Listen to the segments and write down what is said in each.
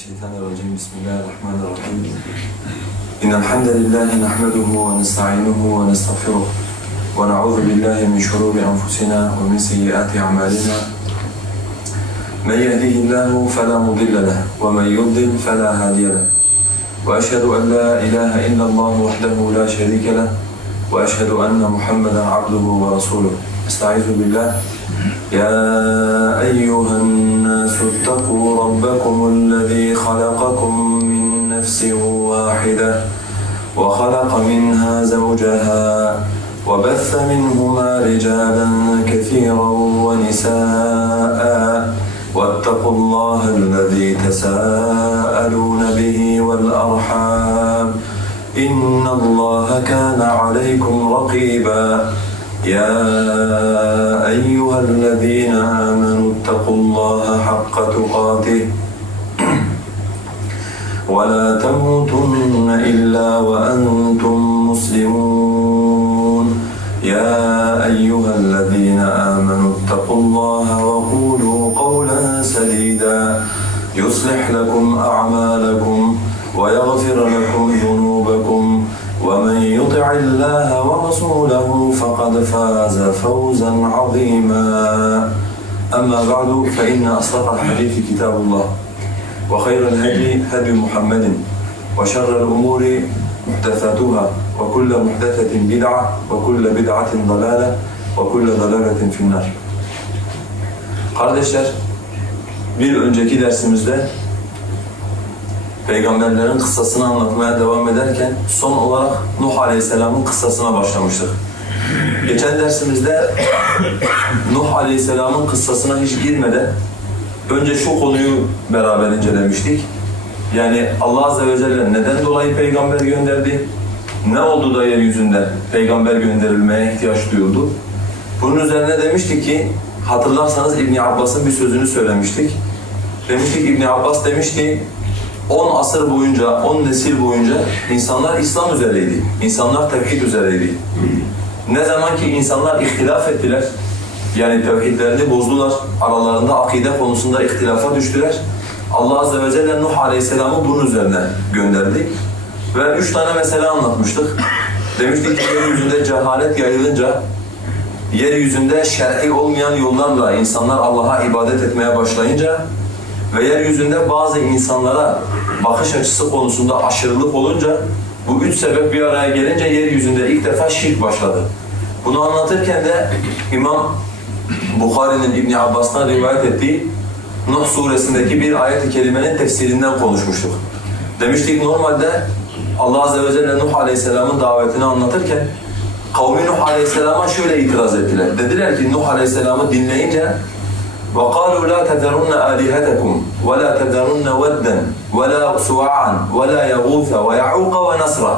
Euzubillahimineşşeytanirracim. Bismillahirrahmanirrahim. İnnel hamdelellahi nahmeduhu ve nestainuhu ve nestağfiruh. Ve na'udzu billahi min şururi enfusina ve min seyyiati a'malina. Men yehdihillahu fela mudille lehu ve men yudlil fela hadiye lehu. Ve eşhedü en la ilahe illallah vahdehu la şerike lehu ve eşhedü enne Muhammeden abduhu ve resuluh. Estaizu billah. يا أيها الناس اتقوا ربكم الذي خلقكم من نفس واحدة وخلق منها زوجها وبث منهما رجالا كثيرا ونساء واتقوا الله الذي تساءلون به والأرحام إن الله كان عليكم رقيبا يا أيها الذين آمنوا اتقوا الله حق تقاته ولا تموتن إلا وأنتم مسلمون يا أيها الذين آمنوا اتقوا الله وقولوا قولا سديدا يصلح لكم أعمالكم ويغفر لكم ذنوبكم ومن يطع الله ورسوله فقد فاز فوزا عظيما أما بعد فإن أصدق الحديث كتاب الله وخير الهدي هدي محمد وشر الأمور محدثاتها وكل محدثة بدعة وكل بدعة ضلالة وكل ضلالة في النار. Kardeşler, bir önceki dersimizde Peygamberlerin kıssasını anlatmaya devam ederken son olarak Nuh Aleyhisselam'ın kıssasına başlamıştık. Geçen dersimizde Nuh Aleyhisselam'ın kıssasına hiç girmeden önce şu konuyu beraber incelemiştik. Yani Allah Azze ve Celle neden dolayı peygamber gönderdi? Ne oldu da yeryüzünde peygamber gönderilmeye ihtiyaç duyuldu? Bunun üzerine demiştik ki, hatırlarsanız İbn Abbas'ın bir sözünü söylemiştik. Demiştik İbn Abbas demişti, 10 asır boyunca, 10 nesil boyunca insanlar İslam üzereydi. İnsanlar tevhid üzereydi. Ne zaman ki insanlar ihtilaf ettiler, yani tevhidlerini bozdular, aralarında akide konusunda ihtilafa düştüler, Allah Azze ve Celle Nuh Aleyhisselam'ı bunun üzerine gönderdi. Ve 3 tane mesele anlatmıştık. Demiştik ki yeryüzünde cehalet yayılınca, yeryüzünde şer'i olmayan yollarla insanlar Allah'a ibadet etmeye başlayınca ve yeryüzünde bazı insanlara bakış açısı konusunda aşırılık olunca, bu 3 sebep bir araya gelince yeryüzünde ilk defa şirk başladı. Bunu anlatırken de İmam Bukhari'nin İbn Abbas'tan rivayet ettiği Nuh suresindeki bir ayet-i kerimenin tefsirinden konuşmuştuk. Demiştik normalde Allah Azze ve Celle Nuh Aleyhisselam'ın davetini anlatırken kavmi Nuh Aleyhisselam'a şöyle itiraz ettiler. Dediler ki Nuh Aleyhisselam'ı dinleyince وَقَالُوا لَا تَذَرُنَّ آلِهَتَكُمْ وَلَا تَذَرُنَّ وَدًّا وَلَا سُوَعًا وَلَا يَغُوثَ وَيَعُوقَ وَنَسْرًا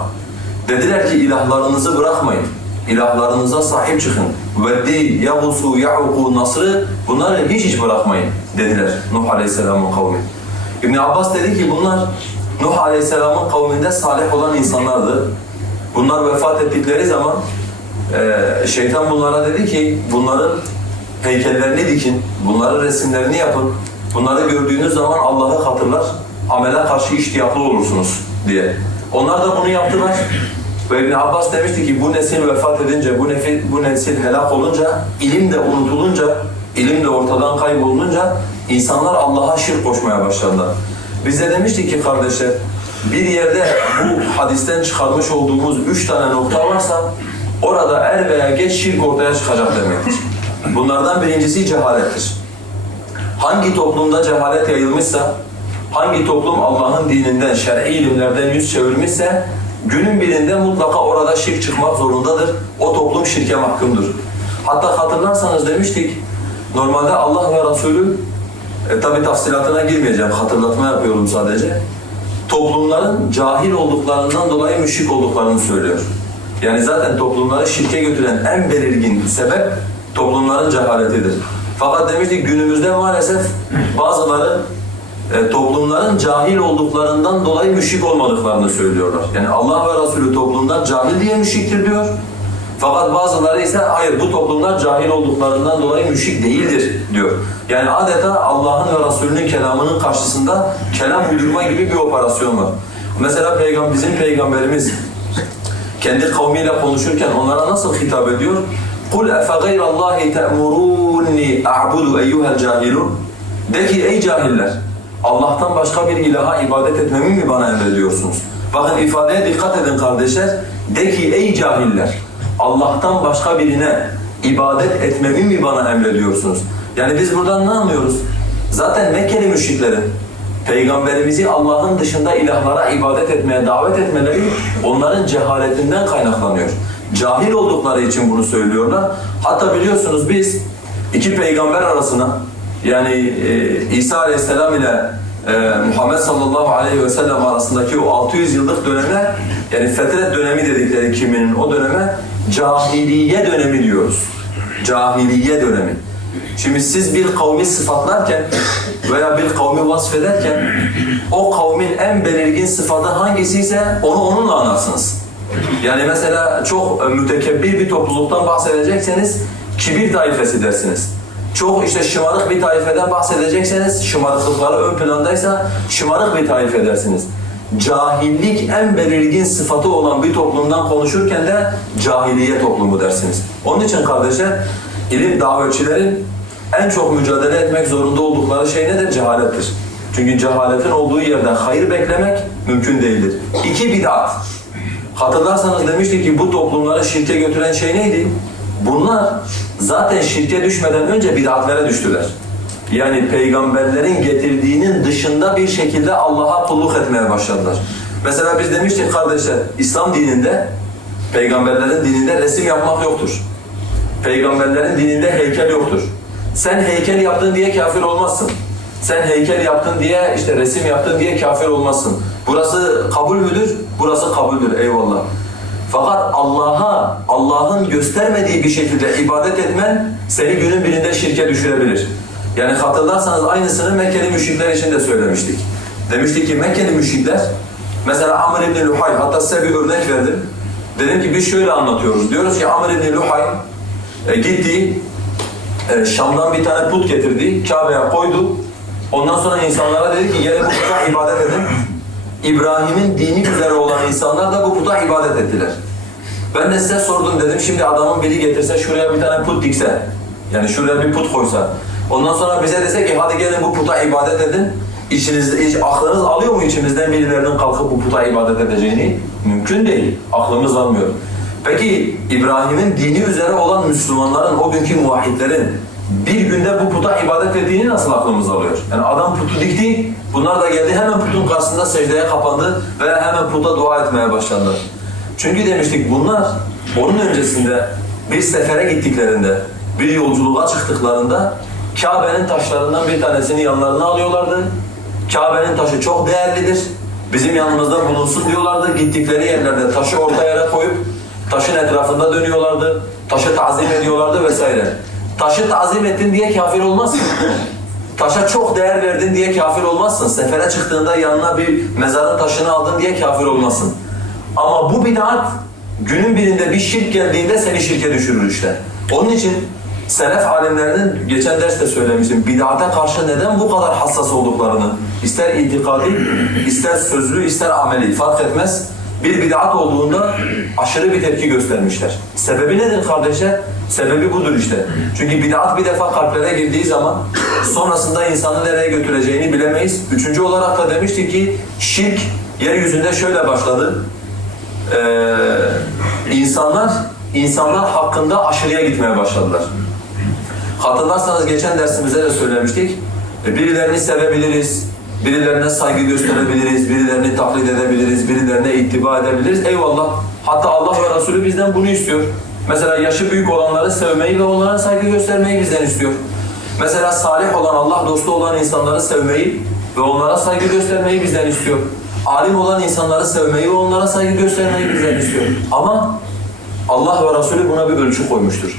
Dediler ki ilahlarınızı bırakmayın, ilahlarınıza sahip çıkın. Veddi, Yağusu, Ya'uku, Nasr'ı bunları hiç bırakmayın dediler Nuh Aleyhisselam'ın kavmi. İbn Abbas dedi ki bunlar Nuh Aleyhisselam'ın kavminde salih olan insanlardı. Bunlar vefat ettikleri zaman şeytan bunlara dedi ki bunların heykellerini dikin, bunların resimlerini yapın. Bunları gördüğünüz zaman Allah'ı hatırlar, amele karşı iştiyaklı olursunuz diye. Onlar da bunu yaptılar. Ve İbn Abbas demişti ki bu nesil vefat edince, bu nesil helak olunca, ilim de unutulunca, ilim de ortadan kaybolunca insanlar Allah'a şirk koşmaya başladılar. Biz de demiştik ki kardeşler, bir yerde bu hadisten çıkarmış olduğumuz 3 tane nokta varsa orada er veya geç şirk ortaya çıkacak demektir. Bunlardan birincisi cehalettir. Hangi toplumda cehalet yayılmışsa, hangi toplum Allah'ın dininden, şer'i ilimlerden yüz çevirmişse, günün birinde mutlaka orada şirk çıkmak zorundadır. O toplum şirke mahkumdur. Hatta hatırlarsanız demiştik, normalde Allah ve Resulü, tabi tafsilatına girmeyeceğim, hatırlatma yapıyorum sadece, toplumların cahil olduklarından dolayı müşrik olduklarını söylüyor. Yani zaten toplumları şirke götüren en belirgin sebep, toplumların cehaletidir. Fakat demiştik günümüzde maalesef bazıları toplumların cahil olduklarından dolayı müşrik olmadıklarını söylüyorlar. Yani Allah ve Resulü toplumlar cahil diye müşriktir diyor. Fakat bazıları ise hayır bu toplumlar cahil olduklarından dolayı müşrik değildir diyor. Yani adeta Allah'ın ve Resulünün kelamının karşısında kelam uydurma gibi bir operasyon var. Mesela bizim peygamberimiz kendi kavmiyle konuşurken onlara nasıl hitap ediyor? قُلْ اَفَغَيْرَ اللّٰهِ تَأْمُرُونِّي اَعْبُدُ اَيُّهَا الْجَاهِلُونَ De ki ey cahiller, Allah'tan başka bir ilaha ibadet etmemi mi bana emrediyorsunuz? Bakın ifadeye dikkat edin kardeşler. De ki ey cahiller, Allah'tan başka birine ibadet etmemi mi bana emrediyorsunuz? Yani biz buradan ne anlıyoruz? Zaten Mekkeli müşriklerin Peygamberimizi Allah'ın dışında ilahlara ibadet etmeye davet etmeleri onların cehaletinden kaynaklanıyor. Cahil oldukları için bunu söylüyorlar. Hatta biliyorsunuz biz iki peygamber arasına yani İsa Aleyhisselam ile Muhammed sallallahu aleyhi ve sellem arasındaki o 600 yıllık döneme yani fetret dönemi dedikleri kiminin o döneme cahiliye dönemi diyoruz. Cahiliye dönemi. Şimdi siz bir kavmi sıfatlarken veya bir kavmi vasfederken o kavmin en belirgin sıfatı hangisiyse onu onunla anarsınız. Yani mesela çok mütekebbir bir topluluktan bahsedecekseniz kibir taifesi dersiniz. Çok işte şımarık bir taifeden bahsedecekseniz şımarıklıkları ön plandaysa şımarık bir taife dersiniz. Cahillik en belirgin sıfatı olan bir toplumdan konuşurken de cahiliye toplumu dersiniz. Onun için kardeşler ilim davetçilerin en çok mücadele etmek zorunda oldukları şey nedir? Cehalettir. Çünkü cehaletin olduğu yerden hayır beklemek mümkün değildir. İki bid'at. Hatırlarsanız demiştik ki bu toplumları şirke götüren şey neydi? Bunlar zaten şirke düşmeden önce bid'atlere düştüler. Yani peygamberlerin getirdiğinin dışında bir şekilde Allah'a kulluk etmeye başladılar. Mesela biz demiştik kardeşler, İslam dininde, peygamberlerin dininde resim yapmak yoktur. Peygamberlerin dininde heykel yoktur. Sen heykel yaptın diye kafir olmazsın. Sen heykel yaptın diye, işte resim yaptın diye kafir olmazsın. Burası kabul müdür? Burası kabuldür, eyvallah. Fakat Allah'ın göstermediği bir şekilde ibadet etmen seni günün birinde şirke düşürebilir. Yani hatırlarsanız aynısını Mekkeli müşrikler için de söylemiştik. Demiştik ki Mekkeli müşrikler, mesela Amr ibn Luhay, hatta size bir örnek verdim. Dedim ki biz şöyle anlatıyoruz. Diyoruz ki Amr ibn Luhay gitti, Şam'dan bir tane put getirdi, Kabe'ye koydu. Ondan sonra insanlara dedi ki gelin bu puta ibadet edin. İbrahim'in dini üzere olan insanlar da bu puta ibadet ettiler. Ben de size sordum dedim, şimdi adamın biri getirse şuraya bir tane put dikse, yani şuraya bir put koysa, ondan sonra bize dese ki hadi gelin bu puta ibadet edin, aklınız alıyor mu içimizden birilerinin kalkıp bu puta ibadet edeceğini? Mümkün değil, aklımız almıyor. Peki İbrahim'in dini üzere olan Müslümanların, o günkü muvahhidlerin bir günde bu puta ibadet ettiğini nasıl aklımız alıyor? Yani adam putu dikti, bunlar da geldi hemen putun karşısında secdeye kapandı ve hemen puta dua etmeye başladılar. Çünkü demiştik bunlar onun öncesinde bir sefere gittiklerinde, bir yolculuğa çıktıklarında Kabe'nin taşlarından bir tanesini yanlarına alıyorlardı. Kabe'nin taşı çok değerlidir, bizim yanımızda bulunsun diyorlardı. Gittikleri yerlerde taşı orta yere koyup taşın etrafında dönüyorlardı, taşı tazim ediyorlardı vesaire. Taşı tazim ettin diye kafir olmazsın. Taşa çok değer verdin diye kafir olmazsın. Sefere çıktığında yanına bir mezarın taşını aldın diye kafir olmazsın. Ama bu bid'at günün birinde bir şirk geldiğinde seni şirke düşürür işte. Onun için selef alimlerinin geçen derste söylemiştim. Bid'ata karşı neden bu kadar hassas olduklarını, ister itikadi, ister sözlü, ister ameli fark etmez. Bir bid'at olduğunda aşırı bir tepki göstermişler. Sebebi nedir kardeşler? Sebebi budur işte. Çünkü bid'at bir defa kalplere girdiği zaman sonrasında insanı nereye götüreceğini bilemeyiz. Üçüncü olarak da demiştik ki şirk yeryüzünde şöyle başladı. İnsanlar hakkında aşırıya gitmeye başladılar. Hatırlarsanız geçen dersimizde de söylemiştik. Birilerini sevebiliriz, birilerine saygı gösterebiliriz, birilerini taklit edebiliriz, birilerine ittiba edebiliriz. Eyvallah. Hatta Allah ve Resulü bizden bunu istiyor. Mesela yaşı büyük olanları sevmeyi ve onlara saygı göstermeyi bizden istiyor. Mesela salih olan, Allah dostu olan insanları sevmeyi ve onlara saygı göstermeyi bizden istiyor. Alim olan insanları sevmeyi ve onlara saygı göstermeyi bizden istiyor. Ama Allah ve Resulü buna bir ölçü koymuştur.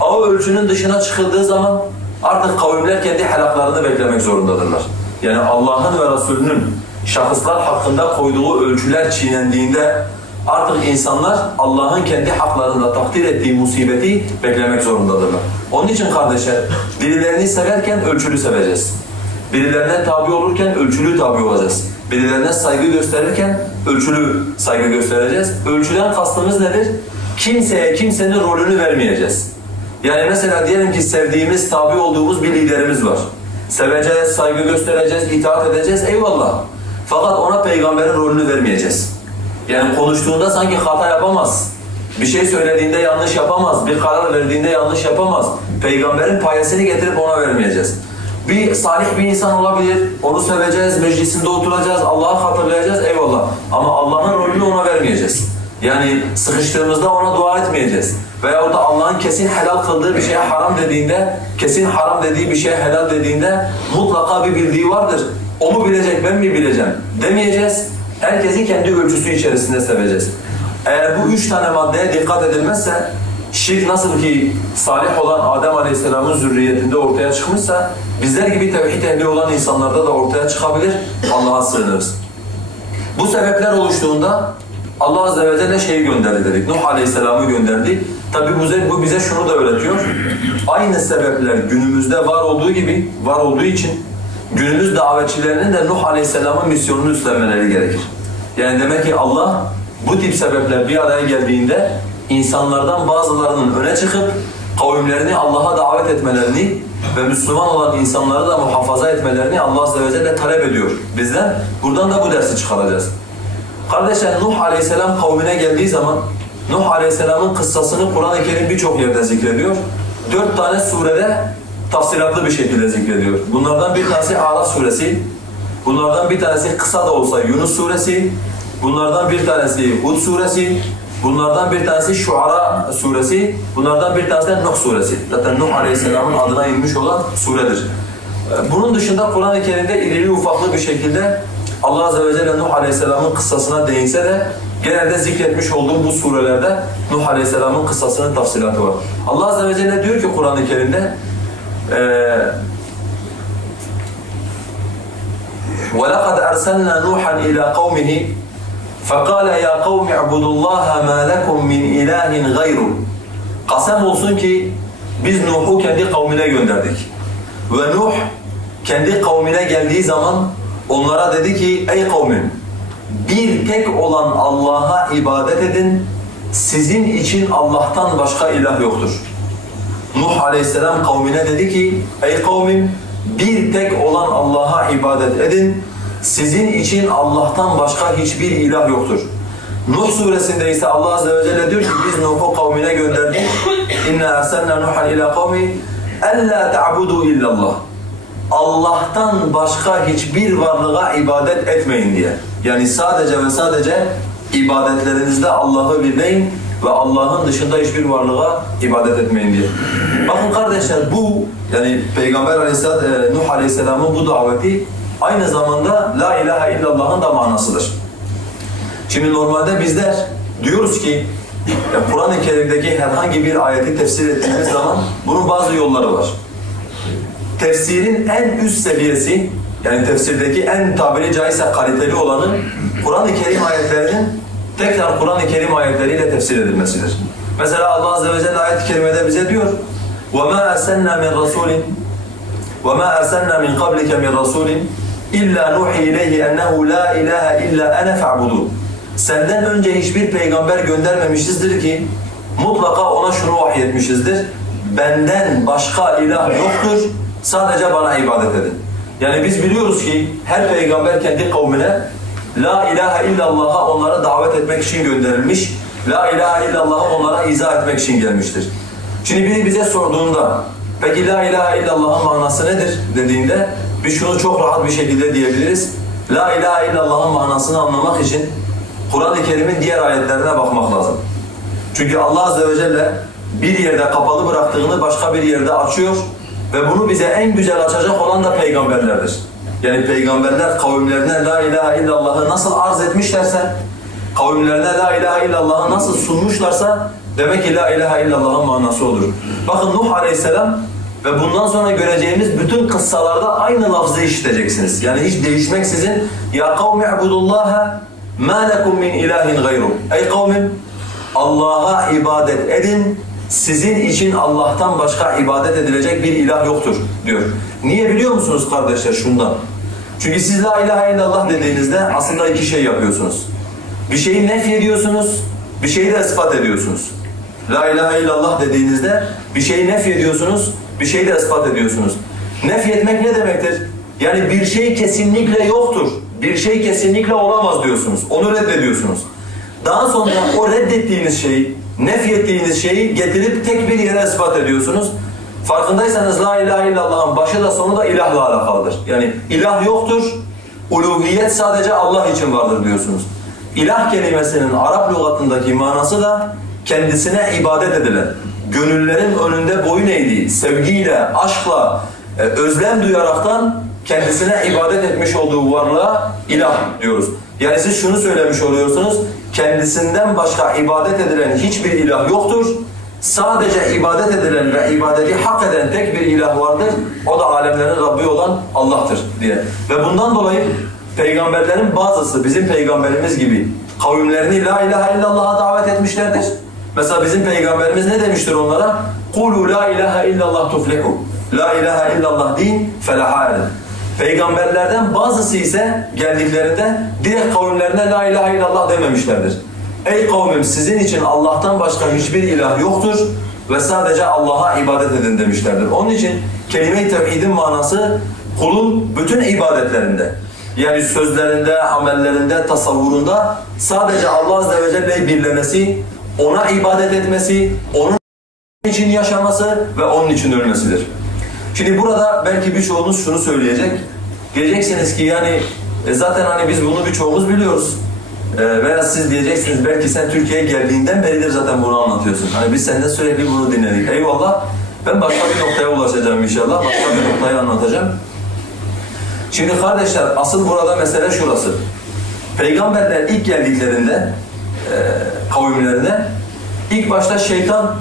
O ölçünün dışına çıkıldığı zaman artık kavimler kendi helaklarını beklemek zorundadırlar. Yani Allah'ın ve Resulünün şahıslar hakkında koyduğu ölçüler çiğnendiğinde Artık insanlar Allah'ın kendi haklarında takdir ettiği musibeti beklemek zorundadırlar. Onun için kardeşler, birilerini severken ölçülü seveceğiz. Birilerine tabi olurken ölçülü tabi olacağız. Birilerine saygı gösterirken ölçülü saygı göstereceğiz. Ölçüden kastımız nedir? Kimseye kimsenin rolünü vermeyeceğiz. Yani mesela diyelim ki sevdiğimiz, tabi olduğumuz bir liderimiz var. Seveceğiz, saygı göstereceğiz, itaat edeceğiz, eyvallah. Fakat ona peygamberin rolünü vermeyeceğiz. Yani konuştuğunda sanki hata yapamaz. Bir şey söylediğinde yanlış yapamaz. Bir karar verdiğinde yanlış yapamaz. Peygamberin payesini getirip ona vermeyeceğiz. Bir salih bir insan olabilir, onu seveceğiz, meclisinde oturacağız, Allah'ı hatırlayacağız, eyvallah. Ama Allah'ın rolünü ona vermeyeceğiz. Yani sıkıştığımızda ona dua etmeyeceğiz. Veyahut da Allah'ın kesin helal kıldığı bir şeye haram dediğinde, kesin haram dediği bir şeye helal dediğinde mutlaka bir bildiği vardır. O mu bilecek, ben mi bileceğim demeyeceğiz. Herkesi kendi ölçüsü içerisinde seveceğiz. Eğer bu 3 tane maddeye dikkat edilmezse, şirk nasıl ki salih olan Adem Aleyhisselam'ın zürriyetinde ortaya çıkmışsa, bizler gibi tevhid ehli olan insanlarda da ortaya çıkabilir, Allah'a sığınırız. Bu sebepler oluştuğunda Allah Azze ve Celle şeyi gönderdi dedik, Nuh Aleyhisselam'ı gönderdi. Tabi bu bize şunu da öğretiyor, aynı sebepler günümüzde var olduğu için günümüz davetçilerinin de Nuh Aleyhisselam'ın misyonunu üstlenmeleri gerekir. Yani demek ki Allah bu tip sebepler bir araya geldiğinde insanlardan bazılarının öne çıkıp kavimlerini Allah'a davet etmelerini ve Müslüman olan insanları da muhafaza etmelerini Allah Azze ve Celle talep ediyor bizden. Buradan da bu dersi çıkaracağız. Kardeşler, Nuh Aleyhisselam kavmine geldiği zaman Nuh Aleyhisselam'ın kıssasını Kur'an-ı Kerim birçok yerde zikrediyor. 4 tane surede tafsilatlı bir şekilde zikrediyor. Bunlardan bir tanesi Araf suresi, bunlardan bir tanesi kısa da olsa Yunus suresi, bunlardan bir tanesi Hud suresi, bunlardan bir tanesi Şuara suresi, bunlardan bir tanesi de Nuh suresi. Zaten Nuh Aleyhisselam'ın adına inmiş olan suredir. Bunun dışında Kur'an-ı Kerim'de irili ufaklı bir şekilde Allah Azze ve Celle Nuh Aleyhisselam'ın kıssasına değinse de genelde zikretmiş olduğum bu surelerde Nuh Aleyhisselam'ın kıssasının tafsilatı var. Allah Azze ve Celle diyor ki Kur'an-ı Kerim'de وَلَقَدْ أَرْسَلْنَا نُوحًا إِلَى قَوْمِهِ فَقَالَ يَا قَوْمِ اعْبُدُوا اللّٰهَ مَا لَكُمْ مِنْ إِلَٰهٍ غَيْرُهُ. Kasem olsun ki biz Nuh'u kendi kavmine gönderdik. Ve Nuh kendi kavmine geldiği zaman onlara dedi ki, ey kavmim, bir tek olan Allah'a ibadet edin, sizin için Allah'tan başka ilah yoktur. Nuh Aleyhisselam kavmine dedi ki, ey kavmim, bir tek olan Allah'a ibadet edin, sizin için Allah'tan başka hiçbir ilah yoktur. Nuh suresinde ise Allah Azze ve Celle diyor ki, biz Nuh'u kavmine gönderdik. İnna erselna Nuhan ila kavmi ella ta'budu illallah. Allah'tan başka hiçbir varlığa ibadet etmeyin diye. Yani sadece ve sadece ibadetlerinizde Allah'ı birleyin ve Allah'ın dışında hiçbir varlığa ibadet etmeyin diye. Bakın kardeşler, bu yani Peygamber Aleyhisselam, Nuh Aleyhisselam'ın bu daveti aynı zamanda La ilahe illallah'ın da manasıdır. Şimdi normalde bizler diyoruz ki Kur'an-ı Kerim'deki herhangi bir ayeti tefsir ettiğimiz zaman bunun bazı yolları var. Tefsirin en üst seviyesi, yani tefsirdeki en tabiri caizse kaliteli olanı Kur'an-ı Kerim ayetlerinin tekrar Kur'an-ı Kerim ayetleriyle tefsir edilmesidir. Mesela Allah Azze ve Celle ayet-i kerimede bize diyor وَمَا أَرْسَلْنَا مِنْ رَسُولٍ وَمَا أَرْسَلْنَا مِنْ قَبْلِكَ مِنْ رَسُولٍ إِلَّا نُوحِي إِلَيْهِ أَنَّهُ لَا إِلَٰهَ إِلَّا أَنَا فَاعْبُدُونَ. Senden önce hiçbir peygamber göndermemişizdir ki mutlaka ona şunu vahyetmişizdir. Benden başka ilah yoktur, sadece bana ibadet edin. Yani biz biliyoruz ki her peygamber kendi kavmine La ilahe illallah'a onlara davet etmek için gönderilmiş. La ilahe illallah'ı onlara izah etmek için gelmiştir. Şimdi biri bize sorduğunda peki La ilahe illallah'ın manası nedir dediğinde biz şunu çok rahat bir şekilde diyebiliriz. La ilahe illallah'ın manasını anlamak için Kur'an-ı Kerim'in diğer ayetlerine bakmak lazım. Çünkü Allah Azze ve Celle bir yerde kapalı bıraktığını başka bir yerde açıyor ve bunu bize en güzel açacak olan da peygamberlerdir. Yani peygamberler kavimlerine La ilahe illallah'ı nasıl arz etmişlerse, kavimlerine La ilahe illallah'ı nasıl sunmuşlarsa demek ki La ilahe illallah'ın manası olur. Bakın Nuh Aleyhisselam ve bundan sonra göreceğimiz bütün kıssalarda aynı lafzı işiteceksiniz. Yani hiç değişmeksizin Ya kavmi i'budullaha مَا لَكُمْ مِنْ اِلَٰهٍ غَيْرُهُ Ey kavmim, Allah'a ibadet edin, sizin için Allah'tan başka ibadet edilecek bir ilah yoktur diyor. Niye biliyor musunuz kardeşler? Şundan. Çünkü siz la ilahe illallah dediğinizde aslında iki şey yapıyorsunuz. Bir şeyi nefy ediyorsunuz, bir şeyi de ispat ediyorsunuz. La ilahe illallah dediğinizde bir şeyi nefy ediyorsunuz, bir şeyi de ispat ediyorsunuz. Nefy etmek ne demektir? Yani bir şey kesinlikle yoktur, bir şey kesinlikle olamaz diyorsunuz, onu reddediyorsunuz. Daha sonra o reddettiğiniz şeyi, nefy ettiğiniz şeyi getirip tek bir yere ispat ediyorsunuz. Farkındaysanız la ilahe illallah'ın başı da sonu da ilahla alakalıdır. Yani ilah yoktur, uluhiyet sadece Allah için vardır diyorsunuz. İlah kelimesinin Arap lügatındaki manası da kendisine ibadet edilen, gönüllerin önünde boyun eğdiği, sevgiyle, aşkla, özlem duyaraktan kendisine ibadet etmiş olduğu varlığa ilah diyoruz. Yani siz şunu söylemiş oluyorsunuz, kendisinden başka ibadet edilen hiçbir ilah yoktur. Sadece ibadet edilen ve ibadeti hak eden tek bir ilah vardır. O da alemlerin Rabbi olan Allah'tır diye. Ve bundan dolayı peygamberlerin bazısı bizim peygamberimiz gibi kavimlerini la ilahe illallah'a davet etmişlerdir. Mesela bizim peygamberimiz ne demiştir onlara? قُولُوا لَا اِلَٰهَ اِلَّا اللّٰهِ تُفْلِحُوا La ilahe illallah deyin, felaha edin. Peygamberlerden bazısı ise geldiklerinde direkt kavimlerine la ilahe illallah dememişlerdir. Ey kavmim, sizin için Allah'tan başka hiçbir ilah yoktur ve sadece Allah'a ibadet edin demişlerdir. Onun için kelime-i tevhidin manası kulun bütün ibadetlerinde, yani sözlerinde, amellerinde, tasavvurunda sadece Allah Azze ve Celle'yi birlemesi, ona ibadet etmesi, onun için yaşaması ve onun için ölmesidir. Şimdi burada belki birçoğunuz şunu söyleyecek, diyeceksiniz ki yani zaten hani biz bunu birçoğumuz biliyoruz. Veya siz diyeceksiniz belki sen Türkiye'ye geldiğinden beridir zaten bunu anlatıyorsun. Hani biz senden sürekli bunu dinledik. Eyvallah, ben başka bir noktaya ulaşacağım inşallah, başka bir noktayı anlatacağım. Şimdi kardeşler, asıl burada mesele şurası. Peygamberler ilk geldiklerinde kavimlerine, ilk başta şeytan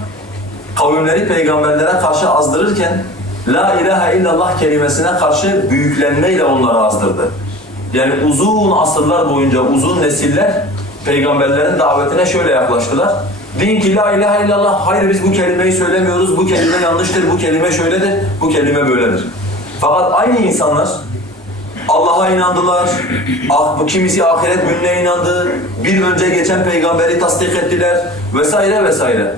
kavimleri peygamberlere karşı azdırırken la ilahe illallah kelimesine karşı büyüklenmeyle onları azdırdı. Yani uzun asırlar boyunca uzun nesiller peygamberlerin davetine şöyle yaklaştılar. Deyin ki la ilahe illallah, hayır biz bu kelimeyi söylemiyoruz, bu kelime yanlıştır, bu kelime şöyledir, bu kelime böyledir. Fakat aynı insanlar Allah'a inandılar, kimisi ahiret gününe inandı, bir önce geçen peygamberi tasdik ettiler vesaire vesaire.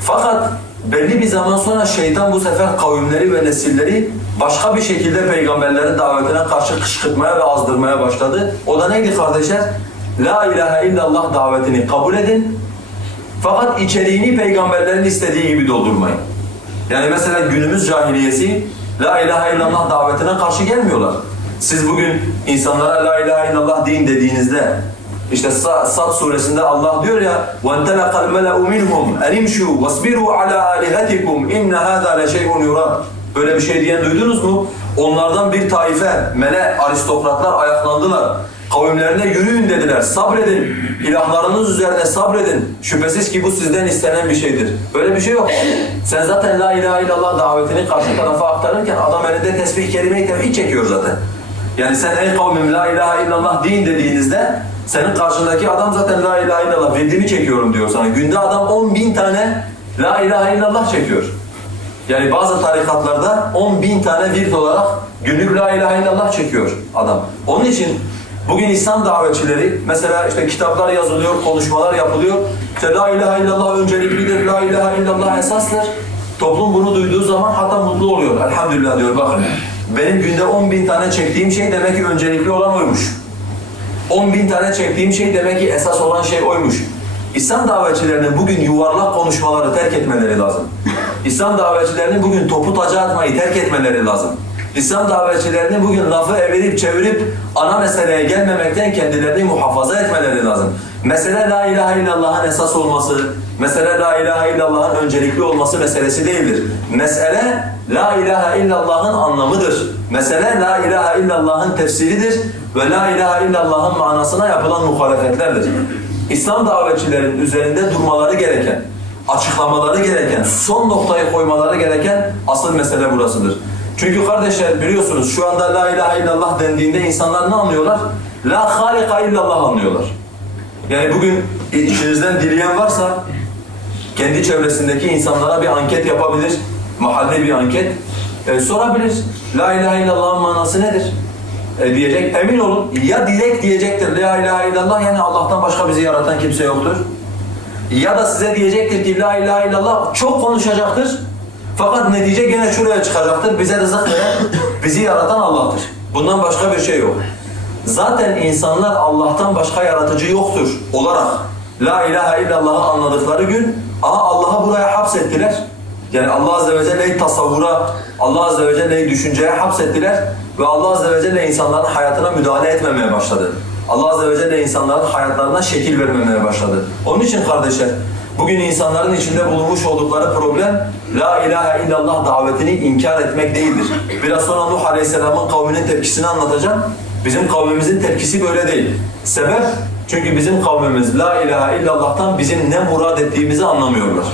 Fakat belli bir zaman sonra şeytan bu sefer kavimleri ve nesilleri başka bir şekilde peygamberlerin davetine karşı kışkırtmaya ve azdırmaya başladı. O da neydi kardeşler? La ilahe illallah davetini kabul edin. Fakat içeriğini peygamberlerin istediği gibi doldurmayın. Yani mesela günümüz cahiliyesi la ilahe illallah davetine karşı gelmiyorlar. Siz bugün insanlara la ilahe illallah deyin dediğinizde İşte Sad suresinde Allah diyor ya وَاَنْتَلَقَ الْمَلَأُ مِنْهُمْ اَنِمْشُوا وَاسْبِرُوا عَلَى آلِهَتِكُمْ اِنَّ هَذَا لَشَيْءٌ يُرَادٌ Böyle bir şey diyen duydunuz mu? Onlardan bir taife, aristokratlar ayaklandılar. Kavimlerine yürüyün dediler, sabredin, ilahlarınız üzerine sabredin. Şüphesiz ki bu sizden istenen bir şeydir. Böyle bir şey yok. Sen zaten la ilahe illallah davetini karşı tarafa aktarırken adam elinde tesbih, kelime-i tevhid çekiyor zaten. Yani sen ey kavmim la ilahe illallah deyin dediğinizde senin karşındaki adam zaten la ilahe illallah virdimi çekiyorum diyor sana. Günde adam 10.000 tane la ilahe illallah çekiyor. Yani bazı tarikatlarda 10.000 tane virt olarak günlük la ilahe illallah çekiyor adam. Onun için bugün İslam davetçileri mesela işte kitaplar yazılıyor, konuşmalar yapılıyor. İşte la ilahe illallah önceliklidir, la ilahe illallah esastır. Toplum bunu duyduğu zaman hatta mutlu oluyor. Elhamdülillah diyor bakın. Benim günde 10.000 tane çektiğim şey demek ki öncelikli olan oymuş. 10.000 tane çektiğim şey demek ki esas olan şey oymuş. İslam davetçilerinin bugün yuvarlak konuşmaları terk etmeleri lazım. İslam davetçilerinin bugün topu taca atmayı terk etmeleri lazım. İslam davetçilerinin bugün lafı evirip çevirip ana meseleye gelmemekten kendilerini muhafaza etmeleri lazım. Mesele la ilahe illallah'ın esas olması, mesele la ilahe illallah'ın öncelikli olması meselesi değildir. Mesele la ilahe illallah'ın anlamıdır. Mesele la ilahe illallah'ın tefsiridir ve la ilahe illallah'ın manasına yapılan muhalefetlerdir. İslam davetçilerin üzerinde durmaları gereken, açıklamaları gereken, son noktayı koymaları gereken asıl mesele burasıdır. Çünkü kardeşler biliyorsunuz şu anda la ilahe illallah dendiğinde insanlar ne anlıyorlar? La halika illallah anlıyorlar. Yani bugün içinizden dileyen varsa kendi çevresindeki insanlara bir anket yapabilir, mahalle bir anket sorabilir. La ilahe illallah'ın manası nedir? Diyecek, emin olun ya direkt diyecektir la ilahe illallah, yani Allah'tan başka bizi yaratan kimse yoktur. Ya da size diyecektir ki la ilahe illallah, çok konuşacaktır. Fakat netice gene şuraya çıkacaktır. Bize rızık veren, bizi yaratan Allah'tır. Bundan başka bir şey yok. Zaten insanlar Allah'tan başka yaratıcı yoktur olarak la ilahe illallah'ı anladıkları gün Allah'ı buraya hapsettiler. Yani Allah Azze ve Celle'yi tasavvura, Allah Azze ve Celle'yi düşünceye hapsettiler ve Allah Azze ve Celle insanların hayatına müdahale etmemeye başladı. Allah Azze ve Celle insanların hayatlarına şekil vermemeye başladı. Onun için kardeşler, bugün insanların içinde bulunmuş oldukları problem la ilahe illallah davetini inkar etmek değildir. Biraz sonra Nuh Aleyhisselam'ın kavminin tepkisini anlatacağım. Bizim kavmimizin tepkisi böyle değil. Sebep? Çünkü bizim kavmimiz la ilahe illallah'tan bizim ne murad ettiğimizi anlamıyorlar.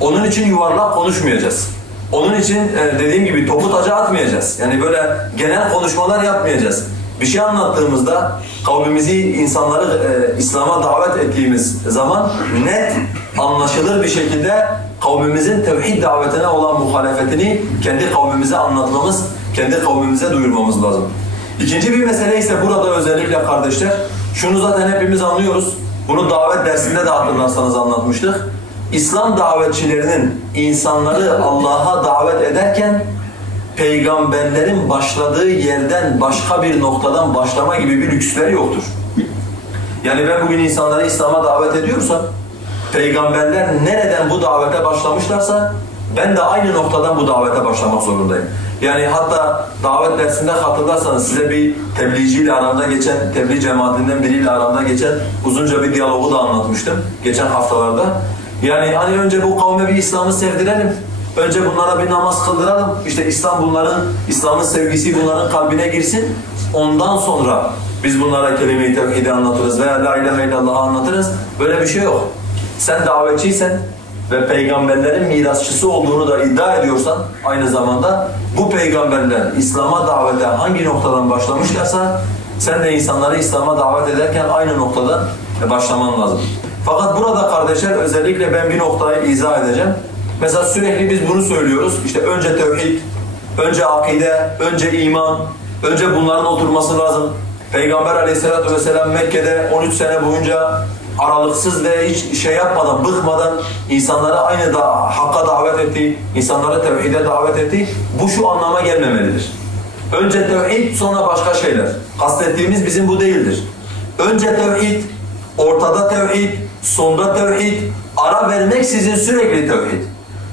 Onun için yuvarlak konuşmayacağız. Onun için dediğim gibi topu taca atmayacağız. Yani böyle genel konuşmalar yapmayacağız. Bir şey anlattığımızda kavmimizi, insanları İslam'a davet ettiğimiz zaman net, anlaşılır bir şekilde kavmimizin tevhid davetine olan muhalefetini kendi kavmimize anlatmamız, kendi kavmimize duyurmamız lazım. İkinci bir mesele ise burada özellikle kardeşler, şunu zaten hepimiz anlıyoruz. Bunu davet dersinde de hatırlarsanız anlatmıştık. İslam davetçilerinin insanları Allah'a davet ederken peygamberlerin başladığı yerden başka bir noktadan başlama gibi bir lüksleri yoktur. Yani ben bugün insanları İslam'a davet ediyorsam, peygamberler nereden bu davete başlamışlarsa ben de aynı noktadan bu davete başlamak zorundayım. Yani hatta davet dersinde hatırlarsanız size bir tebliğciyle aramda geçen, tebliğ cemaatinden biriyle aramda geçen uzunca bir diyalogu da anlatmıştım geçen haftalarda. Yani hani önce bu kavme bir İslam'ı sevdirelim. Önce bunlara bir namaz kıldıralım. İşte İslam'ın sevgisi bunların kalbine girsin. Ondan sonra biz bunlara kelime-i tevhidi anlatırız veya la ilahe illallah'ı anlatırız. Böyle bir şey yok. Sen davetçiysen ve peygamberlerin mirasçısı olduğunu da iddia ediyorsan aynı zamanda bu peygamberler İslam'a davete hangi noktadan başlamışlarsa sen de insanları İslam'a davet ederken aynı noktadan başlaman lazım. Fakat burada kardeşler özellikle ben bir noktayı izah edeceğim. Mesela sürekli biz bunu söylüyoruz. İşte önce tevhid, önce akide, önce iman, önce bunların oturması lazım. Peygamber Aleyhisselatü vesselam Mekke'de 13 sene boyunca aralıksız ve hiç şey yapmadan, bıkmadan insanlara aynı hakka davet etti, insanları tevhide davet etti. Bu şu anlama gelmemelidir. Önce tevhid, sonra başka şeyler. Kastettiğimiz bizim bu değildir. Önce tevhid, ortada tevhid, sonda tevhid, ara vermeksizin sürekli tevhid.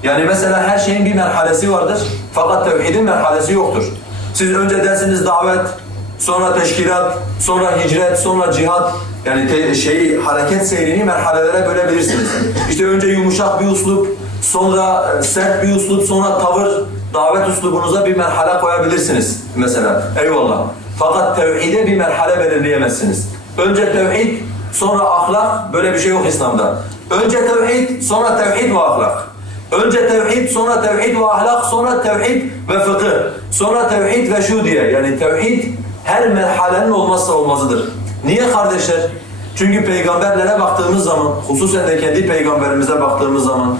Yani mesela her şeyin bir merhalesi vardır fakat tevhidin merhalesi yoktur. Siz önce dersiniz davet, sonra teşkilat, sonra hicret, sonra cihat, yani hareket seyrini merhalelere bölebilirsiniz. İşte önce yumuşak bir uslup, sonra sert bir uslup, sonra tavır, davet uslubunuza bir merhale koyabilirsiniz mesela. Eyvallah. Fakat tevhide bir merhale belirleyemezsiniz. Önce tevhid, sonra ahlak, böyle bir şey yok İslam'da. Önce tevhid, sonra tevhid ve ahlak. Önce tevhid, sonra tevhid ve ahlak, sonra tevhid ve fıkıh, sonra tevhid ve şu diye. Yani tevhid her merhalenin olmazsa olmazıdır. Niye kardeşler? Çünkü peygamberlere baktığımız zaman, hususen de kendi peygamberimize baktığımız zaman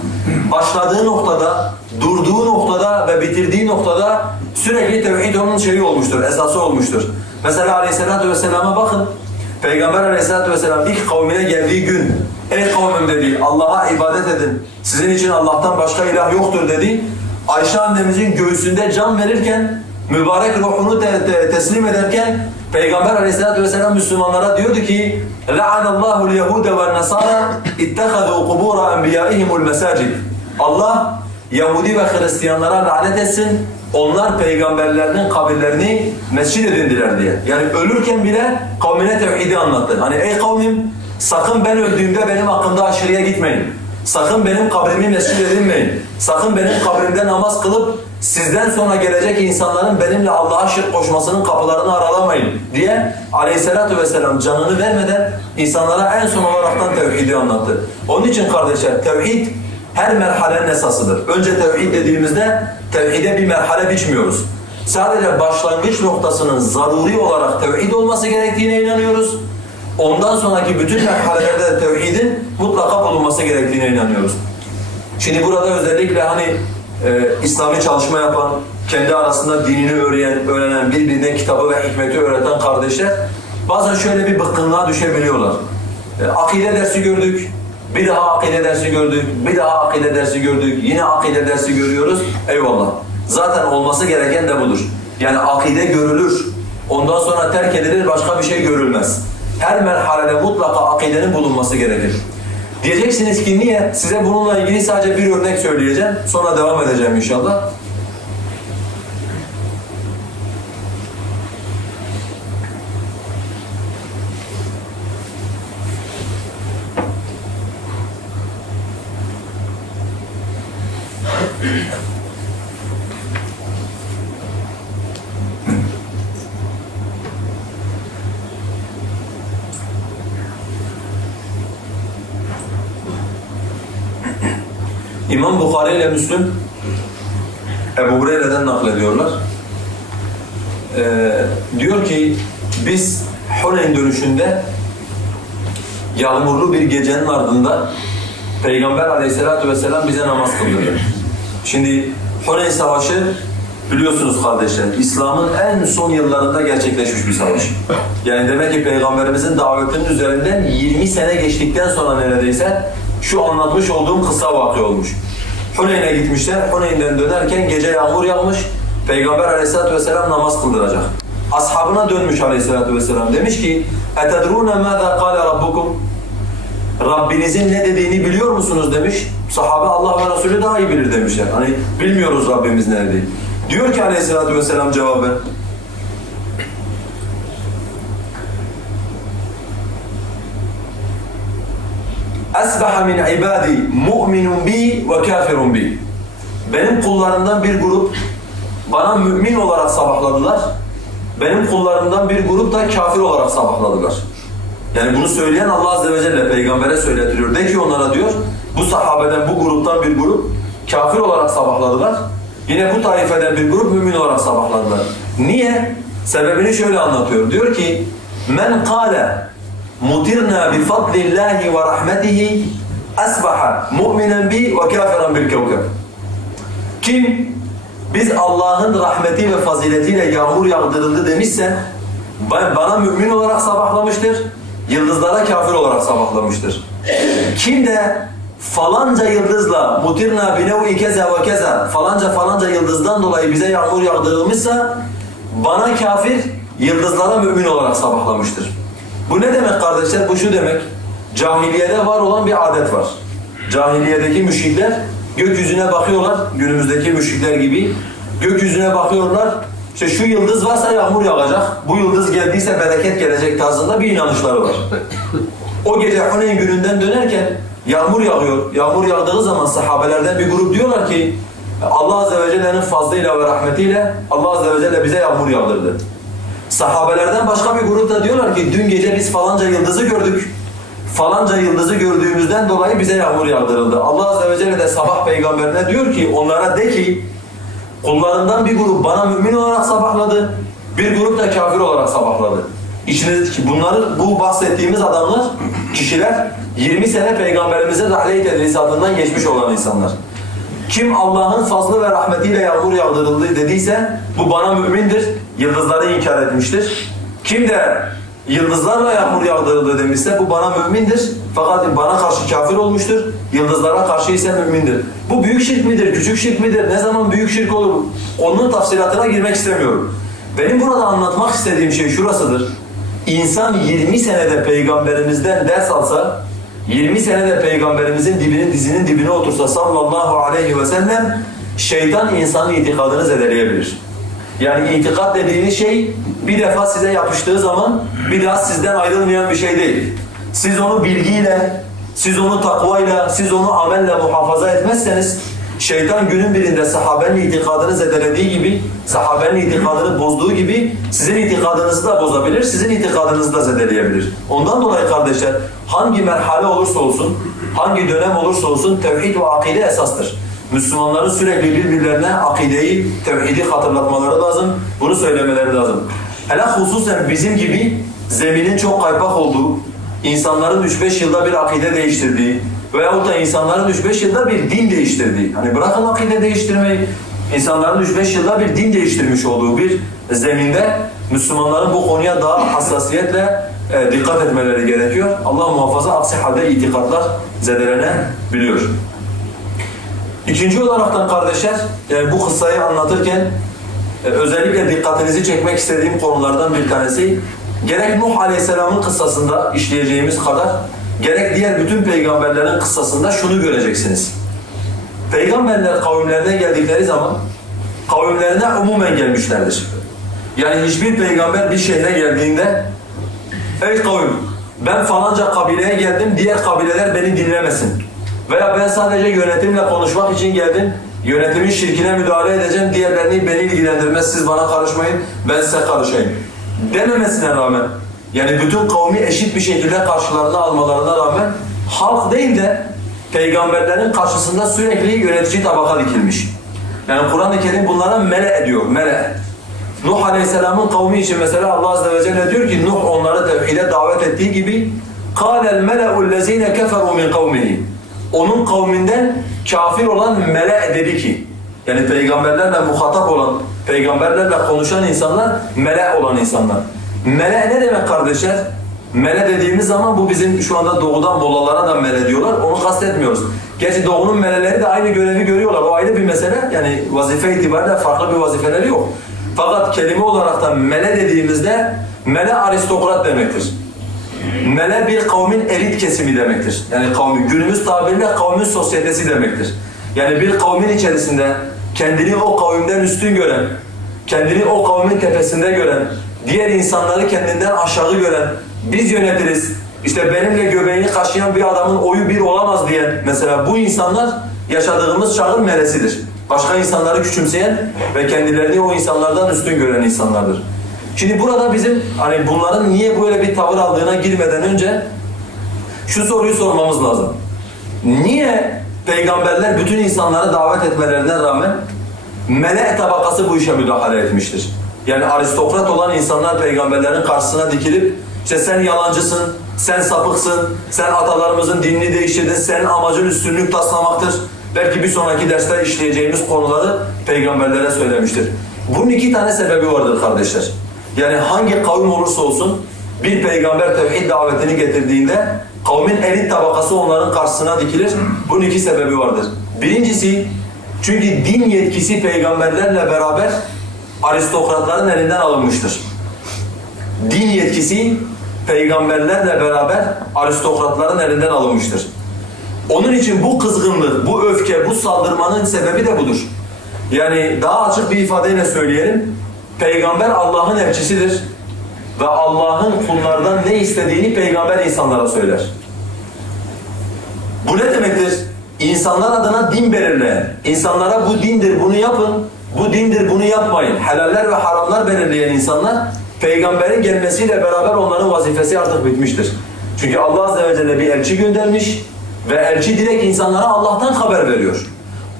başladığı noktada, durduğu noktada ve bitirdiği noktada sürekli tevhid onun şeyi olmuştur, esası olmuştur. Mesela Aleyhisselatü Vesselam'a bakın. Peygamber Aleyhisselatü Vesselam ilk kavmine geldiği gün ey kavmim dedi, Allah'a ibadet edin. Sizin için Allah'tan başka ilah yoktur dedi. Ayşe annemizin göğsünde can verirken, mübarek ruhunu teslim ederken Peygamber Aleyhisselatü Vesselam Müslümanlara diyordu ki لَعَنَ اللّٰهُ الْيَهُودَ وَالنَّصَارَى اتَّخَذُوا قُبُورَ أَنْبِيَائِهِمُ الْمَسَاجِدِ Allah Yahudi ve Hristiyanlara lanet etsin. Onlar peygamberlerinin kabirlerini mescid edindiler diye. Yani ölürken bile kavmine tevhidi anlattı. Hani ey kavmim sakın ben öldüğümde benim hakkımda aşırıya gitmeyin. Sakın benim kabrimi mescid edinmeyin. Sakın benim kabrimde namaz kılıp sizden sonra gelecek insanların benimle Allah'a şirk koşmasının kapılarını aralamayın diye Aleyhisselatü Vesselam canını vermeden insanlara en son olaraktan tevhidi anlattı. Onun için kardeşler tevhid her merhalenin esasıdır. Önce tevhid dediğimizde tevhide bir merhale biçmiyoruz. Sadece başlangıç noktasının zaruri olarak tevhid olması gerektiğine inanıyoruz. Ondan sonraki bütün merhalelerde de tevhidin mutlaka bulunması gerektiğine inanıyoruz. Şimdi burada özellikle hani İslami çalışma yapan, kendi arasında dinini öğrenen, birbirine kitabı ve hikmeti öğreten kardeşler bazen şöyle bir bıkkınlığa düşebiliyorlar. Akide dersi gördük, bir daha akide dersi gördük, bir daha akide dersi gördük, yine akide dersi görüyoruz. Eyvallah. Zaten olması gereken de budur. Yani akide görülür, ondan sonra terk edilir, başka bir şey görülmez. Her merhalede mutlaka akidenin bulunması gerekir. Diyeceksiniz ki niye? Size bununla ilgili sadece bir örnek söyleyeceğim, sonra devam edeceğim inşallah. İmam Bukhari ile Müslüm Ebu Hureyre'den naklediyorlar. Diyor ki biz Huneyn dönüşünde yağmurlu bir gecenin ardında Peygamber Aleyhisselatü vesselam bize namaz kıldırdı. Şimdi Huneyn Savaşı biliyorsunuz kardeşler, İslam'ın en son yıllarında gerçekleşmiş bir savaş. Yani demek ki Peygamberimizin davetinin üzerinden 20 sene geçtikten sonra neredeyse şu anlatmış olduğum kısa vakı olmuş. Huneyn'e gitmişler, Huneyn'den dönerken gece yağmur yağmış, Peygamber Aleyhisselatü vesselam namaz kıldıracak. Ashabına dönmüş Aleyhisselatü vesselam, demiş ki اَتَدْرُونَ مَاذَا قَالَ رَبُّكُمْ Rabbinizin ne dediğini biliyor musunuz demiş. Sahabe Allah ve Resulü daha iyi bilir demişler. Hani bilmiyoruz Rabbimiz ne dedi. Diyor ki Aleyhisselatü vesselam cevaben أَسْبَحَ مِنْ عِبَادِي مُؤْمِنٌ بِي وَكَافِرٌ بِي Benim kullarımdan bir grup bana mümin olarak sabahladılar. Benim kullarımdan bir grup da kafir olarak sabahladılar. Yani bunu söyleyen Allah Azze ve Celle Peygamber'e söyletiliyor. De ki onlara diyor, bu sahabeden, bu gruptan bir grup kafir olarak sabahladılar. Yine bu taifeden bir grup mümin olarak sabahladılar. Niye? Sebebini şöyle anlatıyor. Diyor ki, مَنْ قَالَ مُطِرْنَا بِفَضْلِ اللّٰهِ وَرَحْمَتِهِ أَسْبَحَ مُؤْمِنًا بِي وَكَافِرًا بِالْكَوْكَبِ Kim biz Allah'ın rahmeti ve faziletiyle yağmur yağdırıldı demişse bana mümin olarak sabahlamıştır, yıldızlara kafir olarak sabahlamıştır. Kim de falanca yıldızla mutirna binevi keza ve keza falanca yıldızdan dolayı bize yağmur yağdırılmışsa bana kafir, yıldızlara mümin olarak sabahlamıştır. Bu ne demek kardeşler? Bu şu demek. Cahiliyede var olan bir adet var. Cahiliyedeki müşrikler gökyüzüne bakıyorlar, günümüzdeki müşrikler gibi. Gökyüzüne bakıyorlar, işte şu yıldız varsa yağmur yağacak, bu yıldız geldiyse bereket gelecek tarzında bir inanışları var. O gece Huneyn gününden dönerken yağmur yağıyor. Yağmur yağdığı zaman sahabelerden bir grup diyorlar ki Allah Azze ve Celle'nin fazlıyla ve rahmetiyle Allah Azze ve Celle bize yağmur yağdırdı. Sahabelerden başka bir grup da diyorlar ki dün gece biz falanca yıldızı gördük. Falanca yıldızı gördüğümüzden dolayı bize yağmur yağdırıldı. Allah Azze ve Celle de sabah peygamberine diyor ki onlara de ki kullarından bir grup bana mümin olarak sabahladı, bir grup da kafir olarak sabahladı. Bu bahsettiğimiz adamlar, kişiler 20 sene Peygamberimizin rahle-i tedrisatından geçmiş olan insanlar. Kim Allah'ın fazlı ve rahmetiyle yağmur yağdırıldı dediyse bu bana mümindir, yıldızları inkar etmiştir. Kim de yıldızlarla yağmur yağdırıldı demişse bu bana mümindir fakat bana karşı kafir olmuştur, yıldızlara karşı ise mümindir. Bu büyük şirk midir, küçük şirk midir, ne zaman büyük şirk olur? Onun tafsilatına girmek istemiyorum. Benim burada anlatmak istediğim şey şurasıdır. İnsan 20 senede Peygamberimizden ders alsa, 20 senede Peygamberimizin dizinin dibine otursa sallallahu aleyhi ve sellem, şeytan insanın itikadını zedeleyebilir. Yani itikat dediğiniz şey bir defa size yapıştığı zaman bir daha sizden ayrılmayan bir şey değil. Siz onu bilgiyle, siz onu takvayla, siz onu amelle muhafaza etmezseniz şeytan günün birinde sahabenin itikadını zedelediği gibi, sahabenin itikadını bozduğu gibi sizin itikadınızı da bozabilir, sizin itikadınızı da zedeleyebilir. Ondan dolayı kardeşler hangi merhale olursa olsun, hangi dönem olursa olsun tevhid ve akide esastır. Müslümanların sürekli birbirlerine akideyi, tevhidi hatırlatmaları lazım. Bunu söylemeleri lazım. Hele hususen bizim gibi zeminin çok kaypak olduğu, insanların 3-5 yılda bir akide değiştirdiği veyahut da insanların 3-5 yılda bir din değiştirdiği, hani bırakın akide değiştirmeyi, insanların 3-5 yılda bir din değiştirmiş olduğu bir zeminde Müslümanların bu konuya daha hassasiyetle dikkat etmeleri gerekiyor. Allah muhafaza, aksi halde itikadlar zedelenebiliyor. İkinci olaraktan kardeşler, yani bu kıssayı anlatırken özellikle dikkatinizi çekmek istediğim konulardan bir tanesi, gerek Nuh Aleyhisselam'ın kıssasında işleyeceğimiz kadar, gerek diğer bütün peygamberlerin kıssasında şunu göreceksiniz. Peygamberler kavimlerine geldikleri zaman kavimlerine umumen gelmişlerdir. Yani hiçbir peygamber bir şehre geldiğinde ey kavim, ben falanca kabileye geldim, diğer kabileler beni dinlemesin. Veya ben sadece yönetimle konuşmak için geldim, yönetimin şirkine müdahale edeceğim, diğerlerini beni ilgilendirmez, siz bana karışmayın, ben size karışayım dememesine rağmen, yani bütün kavmi eşit bir şekilde karşılarına almalarına rağmen, halk değil de peygamberlerin karşısında sürekli yönetici tabaka dikilmiş. Yani Kur'an-ı Kerim bunlara mele diyor, mele. Nuh Aleyhisselam'ın kavmi için mesela Allah Azze ve Celle diyor ki Nuh onları tevhide davet ettiği gibi قَالَ الْمَلَأُ الَّذ۪ينَ كَفَرُوا مِنْ قَوْمِهِ onun kavminden kafir olan mele dedi ki, yani peygamberlerle muhatap olan, peygamberlerle konuşan insanlar, mele olan insanlar. Mele ne demek kardeşler? Mele dediğimiz zaman bu bizim şu anda doğudan Bolalara da mele diyorlar, onu kastetmiyoruz. Gerçi doğunun meleleri de aynı görevi görüyorlar, o ayrı bir mesele, yani vazife itibariyle farklı bir vazifeleri yok. Fakat kelime olarak da mele dediğimizde, mele aristokrat demektir. Mele bir kavmin elit kesimi demektir. Yani kavmin, günümüz tabiriyle kavmin sosyetesi demektir. Yani bir kavmin içerisinde kendini o kavimden üstün gören, kendini o kavmin tepesinde gören, diğer insanları kendinden aşağı gören, biz yönetiriz, işte benimle göbeğini kaşıyan bir adamın oyu bir olamaz diyen, mesela bu insanlar yaşadığımız çağın melesidir. Başka insanları küçümseyen ve kendilerini o insanlardan üstün gören insanlardır. Şimdi burada bizim hani bunların niye böyle bir tavır aldığına girmeden önce şu soruyu sormamız lazım. Niye peygamberler bütün insanları davet etmelerine rağmen melek tabakası bu işe müdahale etmiştir? Yani aristokrat olan insanlar peygamberlerin karşısına dikilip işte sen yalancısın, sen sapıksın, sen atalarımızın dinini değiştirdin, senin amacın üstünlük taslamaktır. Belki bir sonraki derste işleyeceğimiz konuları peygamberlere söylemiştir. Bunun iki tane sebebi vardır kardeşler. Yani hangi kavim olursa olsun bir peygamber tevhid davetini getirdiğinde kavmin elit tabakası onların karşısına dikilir. Bunun iki sebebi vardır. Birincisi, çünkü din yetkisi peygamberlerle beraber aristokratların elinden alınmıştır. Din yetkisi peygamberlerle beraber aristokratların elinden alınmıştır. Onun için bu kızgınlık, bu öfke, bu saldırmanın sebebi de budur. Yani daha açık bir ifadeyle söyleyelim. Peygamber Allah'ın elçisidir ve Allah'ın kullardan ne istediğini peygamber insanlara söyler. Bu ne demektir? İnsanlar adına din belirleyen, insanlara bu dindir bunu yapın, bu dindir bunu yapmayın, helaller ve haramlar belirleyen insanlar peygamberin gelmesiyle beraber onların vazifesi artık bitmiştir. Çünkü Allah Azze ve Celle bir elçi göndermiş ve elçi direkt insanlara Allah'tan haber veriyor.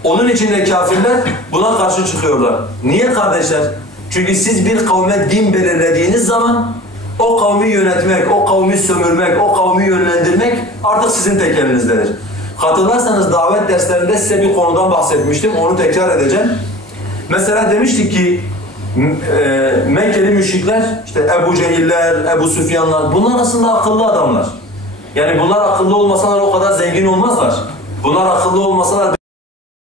Onun için de kafirler buna karşı çıkıyorlar. Niye kardeşler? Çünkü siz bir kavme din belirlediğiniz zaman o kavmi yönetmek, o kavmi sömürmek, o kavmi yönlendirmek artık sizin tek elinizdedir. Hatırlarsanız davet derslerinde size bir konudan bahsetmiştim, onu tekrar edeceğim. Mesela demiştik ki Mekkeli müşrikler, işte Ebu Cehiller, Ebu Süfyanlar, bunlar aslında akıllı adamlar. Yani bunlar akıllı olmasalar o kadar zengin olmazlar. Bunlar akıllı olmasalar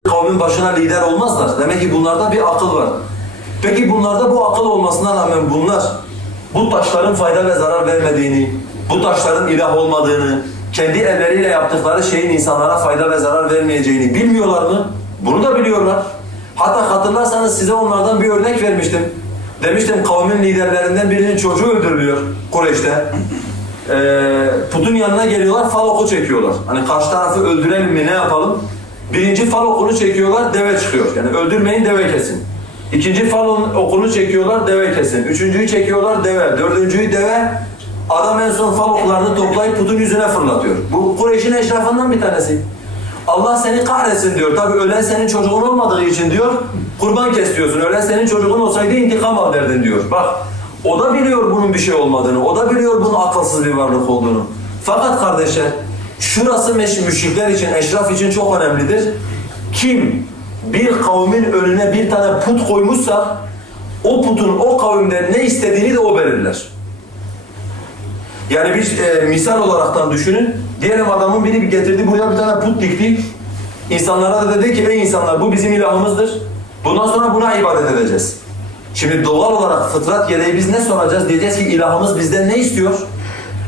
kavmin başına lider olmazlar. Demek ki bunlarda bir akıl var. Peki bunlarda bu akıl olmasına rağmen bunlar bu taşların fayda ve zarar vermediğini, bu taşların ilah olmadığını, kendi elleriyle yaptıkları şeyin insanlara fayda ve zarar vermeyeceğini bilmiyorlar mı? Bunu da biliyorlar. Hatta hatırlarsanız size onlardan bir örnek vermiştim. Demiştim kavmin liderlerinden birinin çocuğu öldürülüyor Kureyş'te. Putun yanına geliyorlar, fal oku çekiyorlar. Hani karşı tarafı öldürelim mi ne yapalım? Birinci fal okunu çekiyorlar, deve çıkıyor. Yani öldürmeyin, deve kesin. İkinci fal okunu çekiyorlar, deve kesin. Üçüncüyü çekiyorlar, deve. Dördüncüyü deve. Adam en son fal oklarını toplayıp putun yüzüne fırlatıyor. Bu Kureyş'in eşrafından bir tanesi. Allah seni kahretsin diyor. Tabii ölen senin çocuğun olmadığı için diyor, kurban kes diyorsun. Ölen senin çocuğun olsaydı intikam al derdin diyor. Bak, o da biliyor bunun bir şey olmadığını, o da biliyor bunun akılsız bir varlık olduğunu. Fakat kardeşler, şurası müşrikler için, eşraf için çok önemlidir. Kim bir kavmin önüne bir tane put koymuşsa, o putun o kavimden ne istediğini de o belirler. Yani bir misal olaraktan düşünün. Diyelim adamın biri getirdi buraya bir tane put dikti. İnsanlara da dedi ki ey insanlar bu bizim ilahımızdır. Bundan sonra buna ibadet edeceğiz. Şimdi doğal olarak fıtrat gereği biz ne soracağız? Diyeceğiz ki ilahımız bizden ne istiyor?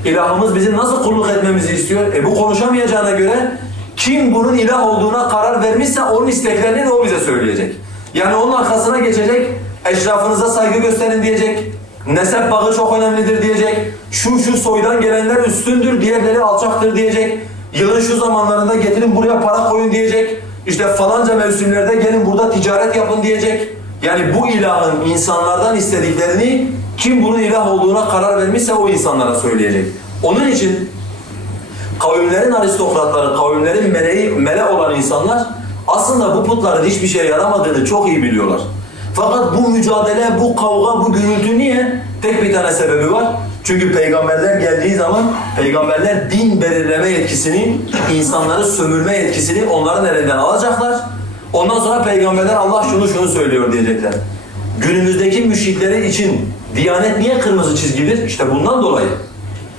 İlahımız bizim nasıl kulluk etmemizi istiyor? Bu konuşamayacağına göre kim bunun ilah olduğuna karar vermişse onun isteklerini de o bize söyleyecek. Yani onun arkasına geçecek, eşrafınıza saygı gösterin diyecek, nesep bağı çok önemlidir diyecek, şu soydan gelenler üstündür, diğerleri alçaktır diyecek, yılın şu zamanlarında getirin buraya para koyun diyecek, işte falanca mevsimlerde gelin burada ticaret yapın diyecek. Yani bu ilahın insanlardan istediklerini kim bunun ilah olduğuna karar vermişse o insanlara söyleyecek. Onun için kavimlerin aristokratları, kavimlerin mele olan insanlar aslında bu putların hiçbir şeye yaramadığını çok iyi biliyorlar. Fakat bu mücadele, bu kavga, bu gürültü niye? Tek bir tane sebebi var. Çünkü peygamberler geldiği zaman peygamberler din belirleme yetkisini, insanları sömürme yetkisini onların elinden alacaklar. Ondan sonra peygamberler Allah şunu söylüyor diyecekler. Günümüzdeki müşrikleri için Diyanet niye kırmızı çizgidir? İşte bundan dolayı.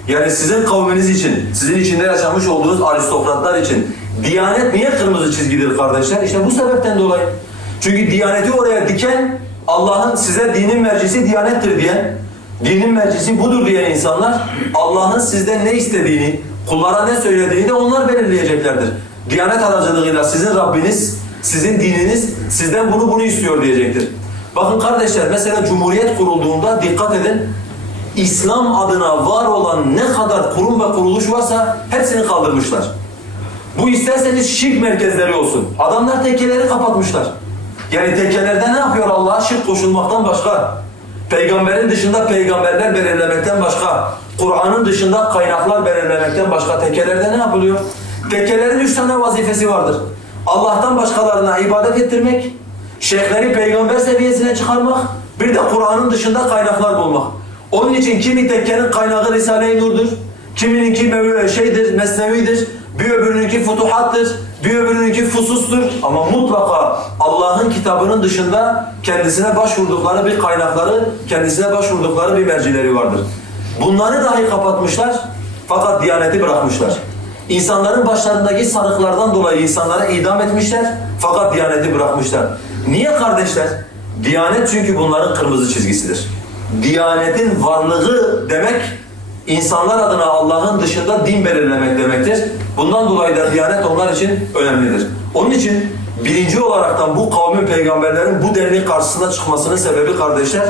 Yani sizin kavminiz için, sizin içinde yaşamış olduğunuz aristokratlar için Diyanet niye kırmızı çizgidir kardeşler? İşte bu sebepten dolayı. Çünkü Diyaneti oraya diken, Allah'ın size dinin mercisi Diyanettir diyen, dinin mercisi budur diyen insanlar, Allah'ın sizden ne istediğini, kullara ne söylediğini de onlar belirleyeceklerdir. Diyanet aracılığıyla sizin Rabbiniz, sizin dininiz sizden bunu istiyor diyecektir. Bakın kardeşler, mesela Cumhuriyet kurulduğunda dikkat edin, İslam adına var olan ne kadar kurum ve kuruluş varsa hepsini kaldırmışlar. Bu isterseniz şirk merkezleri olsun. Adamlar tekkeleri kapatmışlar. Yani tekkelerde ne yapıyor Allah'a? Şirk koşulmaktan başka, peygamberin dışında peygamberler belirlemekten başka, Kur'an'ın dışında kaynaklar belirlemekten başka tekkelerde ne yapılıyor? Tekkelerin 3 tane vazifesi vardır. Allah'tan başkalarına ibadet ettirmek, şeyhleri peygamber seviyesine çıkarmak, bir de Kur'an'ın dışında kaynaklar bulmak. Onun için kimi tekkenin kaynağı Risale-i Nur'dur, kimininki Mesnevi'dir, bir öbürününki Futuhat'tır, bir öbürününki Fusus'tur. Ama mutlaka Allah'ın kitabının dışında kendisine başvurdukları bir kaynakları, kendisine başvurdukları bir mercileri vardır. Bunları dahi kapatmışlar fakat Diyaneti bırakmışlar. İnsanların başlarındaki sarıklardan dolayı insanlara idam etmişler fakat Diyaneti bırakmışlar. Niye kardeşler? Diyanet çünkü bunların kırmızı çizgisidir. Diyanetin varlığı demek, insanlar adına Allah'ın dışında din belirlemek demektir. Bundan dolayı da Diyanet onlar için önemlidir. Onun için birinci olaraktan bu kavmin peygamberlerin bu denli karşısına çıkmasının sebebi kardeşler,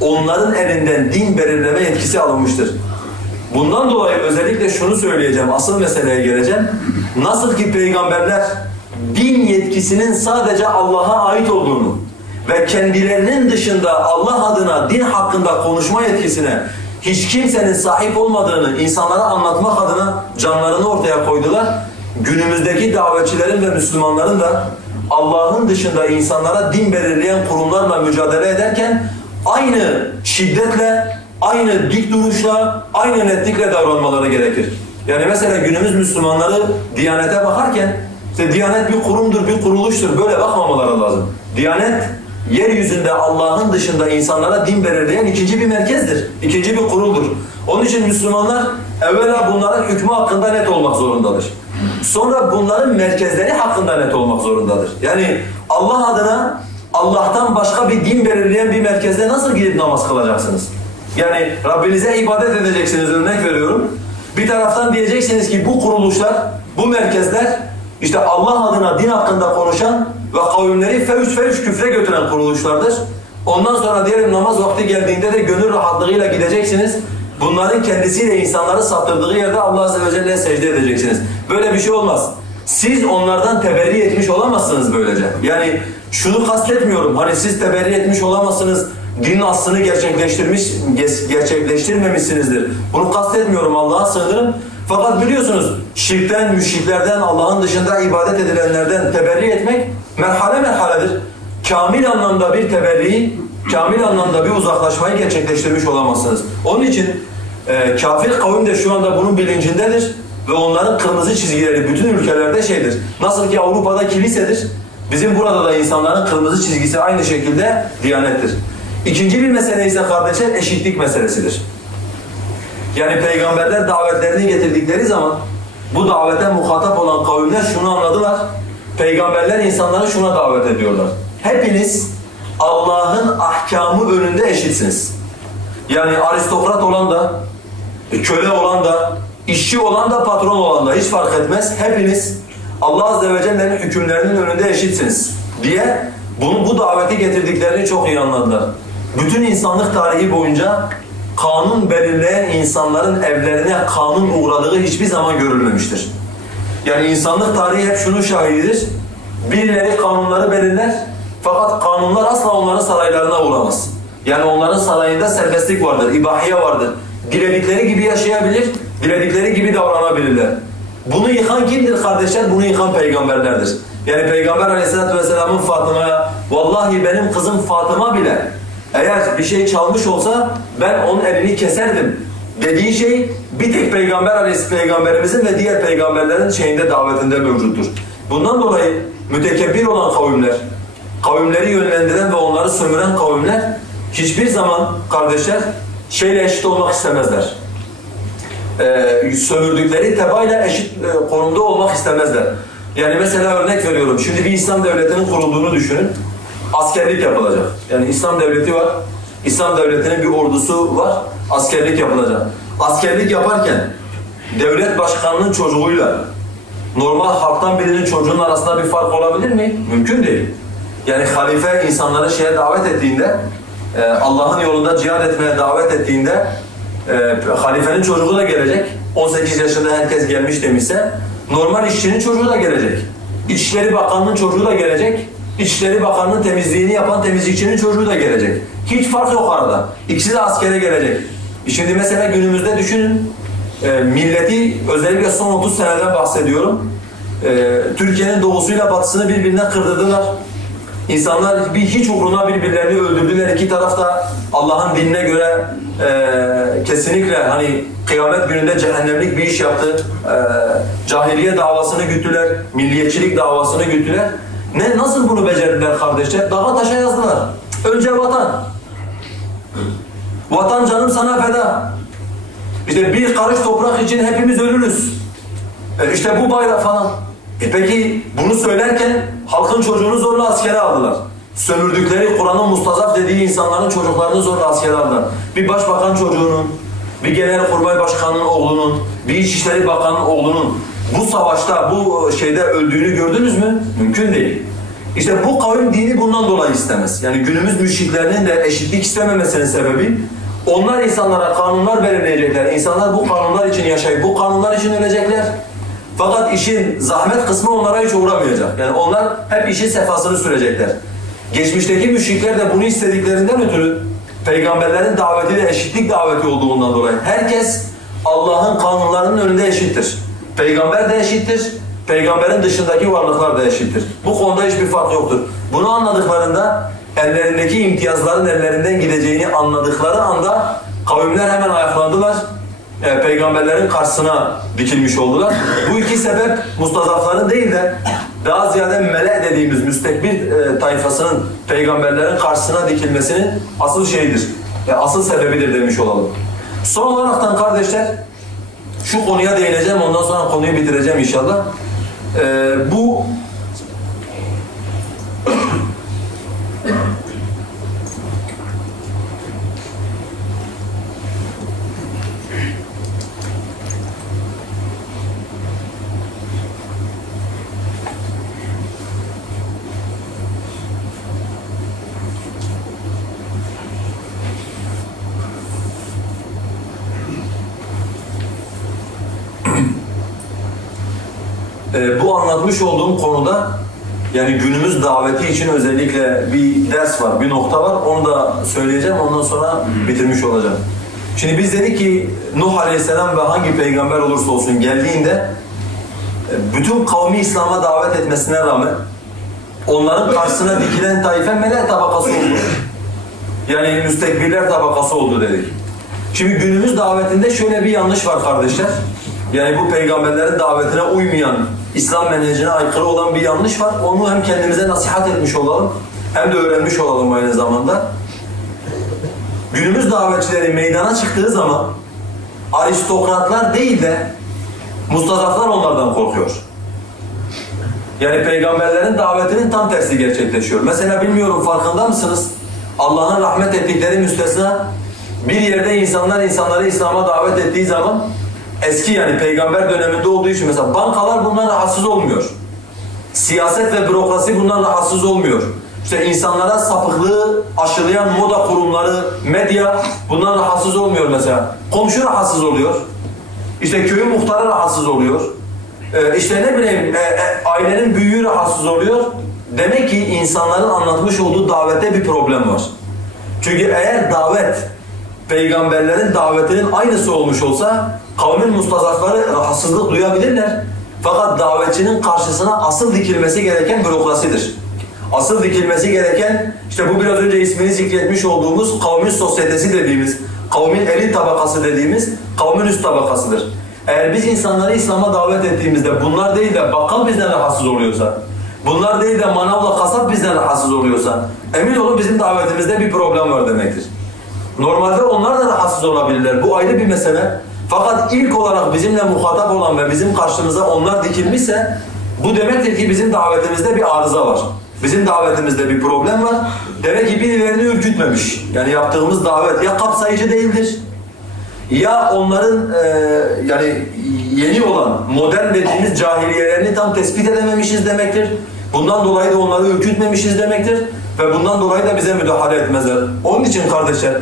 onların elinden din belirleme yetkisi alınmıştır. Bundan dolayı özellikle şunu söyleyeceğim, asıl meseleye geleceğim. Nasıl ki peygamberler din yetkisinin sadece Allah'a ait olduğunu ve kendilerinin dışında Allah adına din hakkında konuşma yetkisine hiç kimsenin sahip olmadığını insanlara anlatmak adına canlarını ortaya koydular. Günümüzdeki davetçilerin ve Müslümanların da Allah'ın dışında insanlara din belirleyen kurumlarla mücadele ederken aynı şiddetle, aynı dik duruşla, aynı netlikle davranmaları gerekir. Yani mesela günümüz Müslümanları Diyanete bakarken, işte Diyanet bir kurumdur, bir kuruluştur, böyle bakmamaları lazım. Diyanet, yeryüzünde Allah'ın dışında insanlara din belirleyen ikinci bir merkezdir, ikinci bir kuruldur. Onun için Müslümanlar evvela bunların hükmü hakkında net olmak zorundadır. Sonra bunların merkezleri hakkında net olmak zorundadır. Yani Allah adına Allah'tan başka bir din belirleyen bir merkezde nasıl gidip namaz kılacaksınız? Yani Rabbinize ibadet edeceksiniz, örnek veriyorum. Bir taraftan diyeceksiniz ki bu kuruluşlar, bu merkezler işte Allah adına din hakkında konuşan ve kavimleri fevç küfre götüren kuruluşlardır. Ondan sonra diyelim namaz vakti geldiğinde de gönül rahatlığıyla gideceksiniz. Bunların kendisiyle insanları saptırdığı yerde Allah Azze ve Celle'ye secde edeceksiniz. Böyle bir şey olmaz. Siz onlardan teberri etmiş olamazsınız böylece. Yani şunu kastetmiyorum, hani siz teberri etmiş olamazsınız, dinin aslını gerçekleştirmemişsinizdir. Bunu kastetmiyorum, Allah'a sığınırım. Fakat biliyorsunuz şirkten, müşriklerden, Allah'ın dışında ibadet edilenlerden teberri etmek merhale merhaledir. Kamil anlamda bir teberriyi, kamil anlamda bir uzaklaşmayı gerçekleştirmiş olamazsınız. Onun için kafir kavim de şu anda bunun bilincindedir ve onların kırmızı çizgileri bütün ülkelerde şeydir. Nasıl ki Avrupa'da kilisedir, bizim burada da insanların kırmızı çizgisi aynı şekilde Diyanettir. İkinci bir mesele ise kardeşler eşitlik meselesidir. Yani peygamberler davetlerini getirdikleri zaman bu davete muhatap olan kavimler şunu anladılar. Peygamberler insanları şuna davet ediyorlar. Hepiniz Allah'ın ahkamı önünde eşitsiniz. Yani aristokrat olan da, köle olan da, işçi olan da, patron olan da hiç fark etmez. Hepiniz Allah Azze ve Celle'nin hükümlerinin önünde eşitsiniz diye bu daveti getirdiklerini çok iyi anladılar. Bütün insanlık tarihi boyunca kanun belirleyen insanların evlerine kanun uğradığı hiçbir zaman görülmemiştir. Yani insanlık tarihi hep şunun şahididir. Birileri kanunları belirler fakat kanunlar asla onların saraylarına uğramaz. Yani onların sarayında serbestlik vardır, ibahiye vardır. Diledikleri gibi yaşayabilir, diledikleri gibi davranabilirler. Bunu yıkan kimdir kardeşler? Bunu yıkan peygamberlerdir. Yani Peygamber Aleyhisselatü Vesselam'ın Fatıma'ya vallahi benim kızım Fatıma bile eğer bir şey çalmış olsa ben onun elini keserdim dediği şey bir tek Peygamberimizin ve diğer peygamberlerin şeyinde davetinde mevcuttur. Bundan dolayı mütekebbir olan kavimler, kavimleri yönlendiren ve onları sömüren kavimler hiçbir zaman kardeşler şeyle eşit olmak istemezler. Sömürdükleri tebaayla eşit konumda olmak istemezler. Yani mesela örnek veriyorum, şimdi bir İslam devletinin kurulduğunu düşünün. Askerlik yapılacak. Yani İslam devleti var. İslam devletinin bir ordusu var. Askerlik yapılacak. Askerlik yaparken devlet başkanının çocuğuyla normal halktan birinin çocuğunun arasında bir fark olabilir mi? Mümkün değil. Yani halife insanları şeye davet ettiğinde, Allah'ın yolunda cihad etmeye davet ettiğinde halifenin çocuğu da gelecek. 18 yaşında herkes gelmiş demişse normal işçinin çocuğu da gelecek. İçişleri Bakanı'nın çocuğu da gelecek. İçişleri Bakanı'nın temizliğini yapan temizlikçinin çocuğu da gelecek. Hiç fark yok arada. İkisi de askere gelecek. Şimdi mesela günümüzde düşünün, milleti özellikle son 30 seneden bahsediyorum. Türkiye'nin doğusuyla batısını birbirinden kırdırdılar. İnsanlar hiç uğruna birbirlerini öldürdüler. İki taraf da Allah'ın dinine göre kesinlikle hani kıyamet gününde cehennemlik bir iş yaptı. Cahiliye davasını güttüler, milliyetçilik davasını güttüler. Nasıl bunu becerdiler kardeşler? Dağa taşa yazdılar. Önce vatan. Vatan canım sana feda. İşte bir karış toprak için hepimiz ölürüz. İşte bu bayrak falan. Peki bunu söylerken halkın çocuğunu zorla askere aldılar. Sömürdükleri, Kur'an'ın mustazaf dediği insanların çocuklarını zorla askere aldılar. Bir başbakan çocuğunun, bir genelkurmay başkanının oğlunun, bir İçişleri Bakanı'nın oğlunun bu savaşta, bu şeyde öldüğünü gördünüz mü? Mümkün değil. İşte bu kavim dini bundan dolayı istemez. Yani günümüz müşriklerinin de eşitlik istememesinin sebebi onlar insanlara kanunlar belirleyecekler. İnsanlar bu kanunlar için yaşayıp bu kanunlar için ölecekler. Fakat işin zahmet kısmı onlara hiç uğramayacak. Yani onlar hep işin sefasını sürecekler. Geçmişteki müşrikler de bunu istediklerinden ötürü peygamberlerin daveti de eşitlik daveti olduğundan dolayı herkes Allah'ın kanunlarının önünde eşittir. Peygamber de eşittir. Peygamberin dışındaki varlıklar da eşittir. Bu konuda hiçbir fark yoktur. Bunu anladıklarında ellerindeki imtiyazların ellerinden gideceğini anladıkları anda kavimler hemen ayaklandılar. Peygamberlerin karşısına dikilmiş oldular. Bu iki sebep mustazafların değil de daha ziyade mele dediğimiz müstekbir tayfasının peygamberlerin karşısına dikilmesinin asıl şeyidir. Asıl sebebidir demiş olalım. Son olaraktan kardeşler şu konuya değineceğim, ondan sonra konuyu bitireceğim inşallah. Bu anlatmış olduğum konuda yani günümüz daveti için özellikle bir ders var, bir nokta var. Onu da söyleyeceğim, ondan sonra bitirmiş olacağım. Şimdi biz dedik ki Nuh Aleyhisselam ve hangi peygamber olursa olsun geldiğinde bütün kavmi İslam'a davet etmesine rağmen onların karşısına dikilen taife melek tabakası oldu. Yani müstekbirler tabakası oldu dedik. Şimdi günümüz davetinde şöyle bir yanlış var kardeşler. Yani bu peygamberlerin davetine uymayan, İslam menhecine aykırı olan bir yanlış var. Onu hem kendimize nasihat etmiş olalım, hem de öğrenmiş olalım aynı zamanda. Günümüz davetçileri meydana çıktığı zaman aristokratlar değil de mustazaflar onlardan korkuyor. Yani peygamberlerin davetinin tam tersi gerçekleşiyor. Mesela bilmiyorum farkında mısınız? Allah'ın rahmet ettikleri müstesna bir yerde insanları İslam'a davet ettiği zaman eski yani peygamber döneminde olduğu için mesela bankalar bundan rahatsız olmuyor. Siyaset ve bürokrasi bundan rahatsız olmuyor. İşte insanlara sapıklığı aşılayan moda kurumları, medya bundan rahatsız olmuyor mesela. Komşu rahatsız oluyor. İşte köyün muhtarı rahatsız oluyor. İşte ne bileyim ailenin büyüğü rahatsız oluyor. Demek ki insanların anlatmış olduğu davette bir problem var. Çünkü eğer davet peygamberlerin davetinin aynısı olmuş olsa kavmin mustazafları rahatsızlık duyabilirler. Fakat davetçinin karşısına asıl dikilmesi gereken bürokrasidir. Asıl dikilmesi gereken işte bu biraz önce ismini zikretmiş olduğumuz kavmin sosyetesi dediğimiz, kavmin elit tabakası dediğimiz kavmin üst tabakasıdır. Eğer biz insanları İslam'a davet ettiğimizde bunlar değil de bakkal bizden rahatsız oluyorsa, bunlar değil de manavla kasap bizden rahatsız oluyorsa emin olun bizim davetimizde bir problem var demektir. Normalde onlar da rahatsız olabilirler. Bu ayrı bir mesele. Fakat ilk olarak bizimle muhatap olan ve bizim karşımıza onlar dikilmişse bu demektir ki bizim davetimizde bir arıza var. Bizim davetimizde bir problem var. Demek ki birilerini ürkütmemiş. Yani yaptığımız davet ya kapsayıcı değildir ya onların yani yeni olan modern dediğimiz cahiliyelerini tam tespit edememişiz demektir. Bundan dolayı da onları ürkütmemişiz demektir. Ve bundan dolayı da bize müdahale etmezler. Onun için kardeşler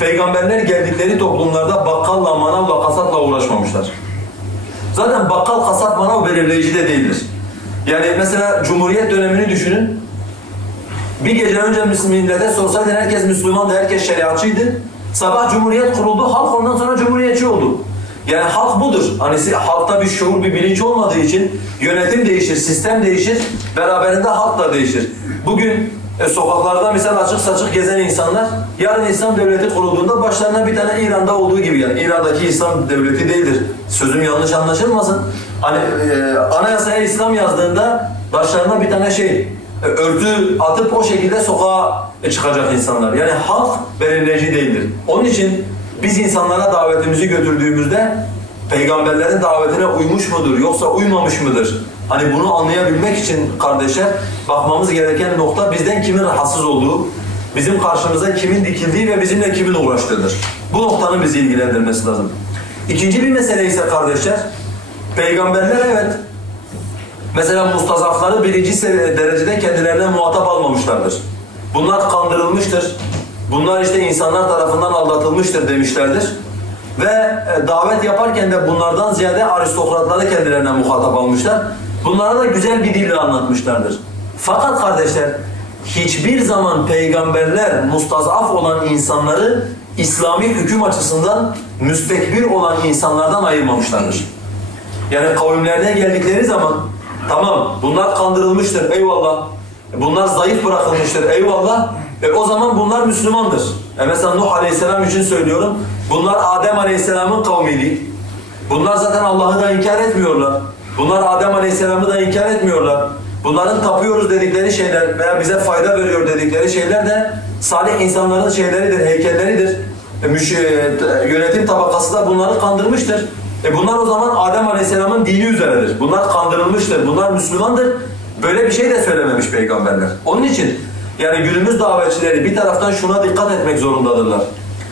peygamberler geldikleri toplumlarda bakkalla, manavla, kasapla uğraşmamışlar. Zaten bakkal, kasap, manav belirleyici de değildir. Yani mesela Cumhuriyet dönemini düşünün. Bir gece önce millete sorsaydın herkes Müslümandı, herkes şeriatçıydı. Sabah Cumhuriyet kuruldu, halk ondan sonra Cumhuriyetçi oldu. Yani halk budur. Hani halkta bir şuur, bir bilinç olmadığı için yönetim değişir, sistem değişir, beraberinde halk da değişir. Bugün sokaklarda mesela açık saçık gezen insanlar, yarın İslam devleti kurulduğunda başlarına bir tane İran'da olduğu gibi yani İran'daki İslam devleti değildir. Sözüm yanlış anlaşılmasın. Hani anayasaya İslam yazdığında başlarına bir tane örtü atıp o şekilde sokağa çıkacak insanlar. Yani halk belirleyici değildir. Onun için biz insanlara davetimizi götürdüğümüzde peygamberlerin davetine uymuş mudur yoksa uymamış mıdır? Hani bunu anlayabilmek için kardeşler bakmamız gereken nokta bizden kimin rahatsız olduğu, bizim karşımıza kimin dikildiği ve bizimle kimin uğraştığıdır. Bu noktanın bizi ilgilendirmesi lazım. İkinci bir mesele ise kardeşler, peygamberler evet mesela mustazafları birinci derecede kendilerine muhatap almamışlardır. Bunlar kandırılmıştır. Bunlar işte insanlar tarafından aldatılmıştır demişlerdir. Ve davet yaparken de bunlardan ziyade aristokratları kendilerine muhatap almışlar. Bunlara da güzel bir dille anlatmışlardır. Fakat kardeşler hiçbir zaman peygamberler mustazaf olan insanları İslami hüküm açısından müstekbir olan insanlardan ayırmamışlardır. Yani kavimlerine geldikleri zaman tamam bunlar kandırılmıştır eyvallah. Bunlar zayıf bırakılmıştır eyvallah. O zaman bunlar Müslümandır. Mesela Nuh Aleyhisselam için söylüyorum. Bunlar Adem Aleyhisselam'ın kavmiydi. Bunlar zaten Allah'ı da inkar etmiyorlar. Bunlar Adem Aleyhisselam'ı da inkar etmiyorlar. Bunların tapıyoruz dedikleri şeyler veya bize fayda veriyor dedikleri şeyler de salih insanların şeyleridir, heykelleridir. Yönetim tabakası da bunları kandırmıştır. Bunlar o zaman Adem Aleyhisselam'ın dini üzeredir. Bunlar kandırılmıştır, bunlar Müslümandır. Böyle bir şey de söylememiş peygamberler. Onun için yani günümüz davetçileri bir taraftan şuna dikkat etmek zorundadırlar.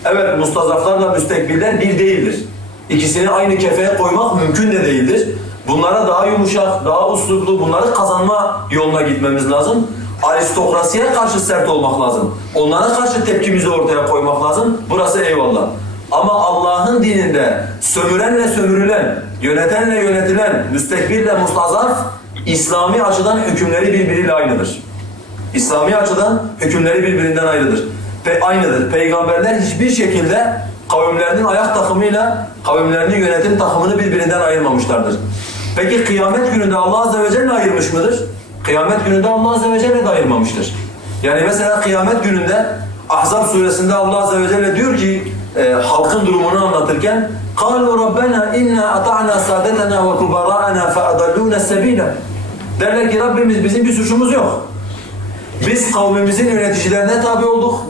Evet mustazaflarla müstekbirler bir değildir. İkisini aynı kefeye koymak mümkün de değildir. Bunlara daha yumuşak, daha usluplu, bunları kazanma yoluna gitmemiz lazım. Aristokrasiye karşı sert olmak lazım. Onlara karşı tepkimizi ortaya koymak lazım. Burası eyvallah. Ama Allah'ın dininde sömürenle sömürülen, yönetenle yönetilen, müstekbirle mustazaf, İslami açıdan hükümleri birbiriyle aynıdır. İslami açıdan hükümleri birbirinden aynıdır. Peygamberler hiçbir şekilde kavimlerinin ayak takımıyla kavimlerinin yönetim takımını birbirinden ayırmamışlardır. Peki kıyamet gününde Allah Azze ve Celle ayırmış mıdır? Kıyamet gününde Allah Azze ve Celle de ayırmamıştır. Yani mesela kıyamet gününde Ahzab suresinde Allah Azze ve Celle diyor ki halkın durumunu anlatırken قَالُوا رَبَّنَا اِنَّا أَطَعْنَا سَادَتَنَا وَكُبَرَاءَنَا فَأَضَلُّونَ السَّب۪يلَ Derler ki Rabbimiz bizim bir suçumuz yok. Biz kavmimizin yöneticilerine tabi olduk.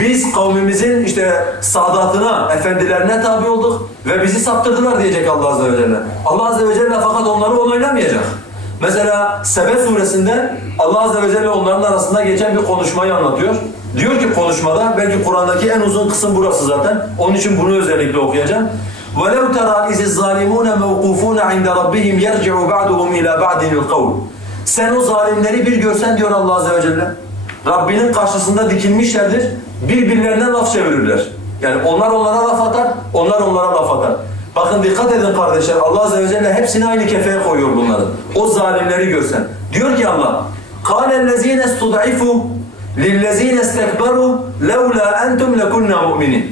Biz kavmimizin sadatına, efendilerine tabi olduk ve bizi saptırdılar diyecek Allah Azze ve Celle. Allah Azze ve Celle fakat onları onaylamayacak. Mesela Sebe suresinde Allah Azze ve Celle onların arasında geçen bir konuşmayı anlatıyor. Diyor ki konuşmada, belki Kur'an'daki en uzun kısım burası zaten. Onun için bunu özellikle okuyacağım. وَلَوْ تَرَى اِذِ الظَّالِمُونَ مَوْقُوفُونَ عِنْدَ رَبِّهِمْ يَرْجِعُ بَعْدُهُمْ اِلَى بَعْدٍ الْقَوْلِ Sen o zalimleri bir görsen diyor Allah Azze ve Celle. Rabbinin karşısında dikilmişlerdir. Birbirlerine laf çevirirler. Yani onlar onlara laf atar, onlar onlara laf atar. Bakın dikkat edin kardeşler, Allah Azze ve Celle hepsini aynı kefeye koyuyor bunların. O zalimleri görsen. Diyor ki Allah, قَالَ الَّذ۪ينَ اسْتُضْعِفُوا لِلَّذ۪ينَ اسْتَكْبَرُوا لَوْلَا أَنْتُمْ لَكُنَّا مُؤْمِنِينَ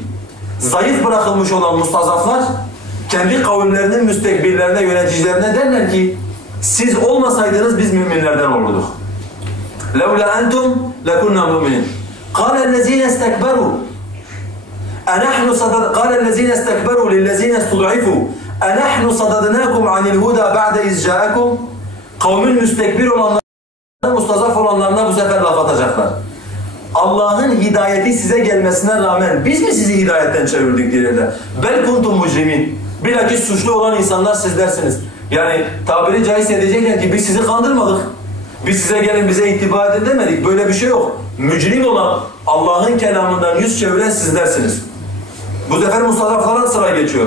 Zayıf bırakılmış olan mustazaflar, kendi kavimlerinin müstekbirlerine, yöneticilerine derler ki, siz olmasaydınız biz müminlerden olurduk. لَوْلَا أَنْتُمْ لَكُنَّا مُؤْمِنِينَ قَالَ الَّذ۪ينَ اسْتَكْبَرُوا قال الذين استكبروا للذين استضعفوا أنحن صددناكم عن الهدى بعد إذ جاءكم Kavmin müstekbir olanlarına, mustazaf olanlarına bu sefer laf atacaklar. Allah'ın hidayeti size gelmesine rağmen biz mi sizi hidayetten çevirdik diyerler. Bel kuntum mujrimin. Bilakis suçlu olan insanlar sizlersiniz. Yani tabiri caizse diyecekler ki biz sizi kandırmadık. Biz size gelin bize ittiba edin demedik. Böyle bir şey yok. Mücrim olan, Allah'ın kelamından yüz çeviren sizlersiniz. Bu sefer mustazaflara sıra geçiyor.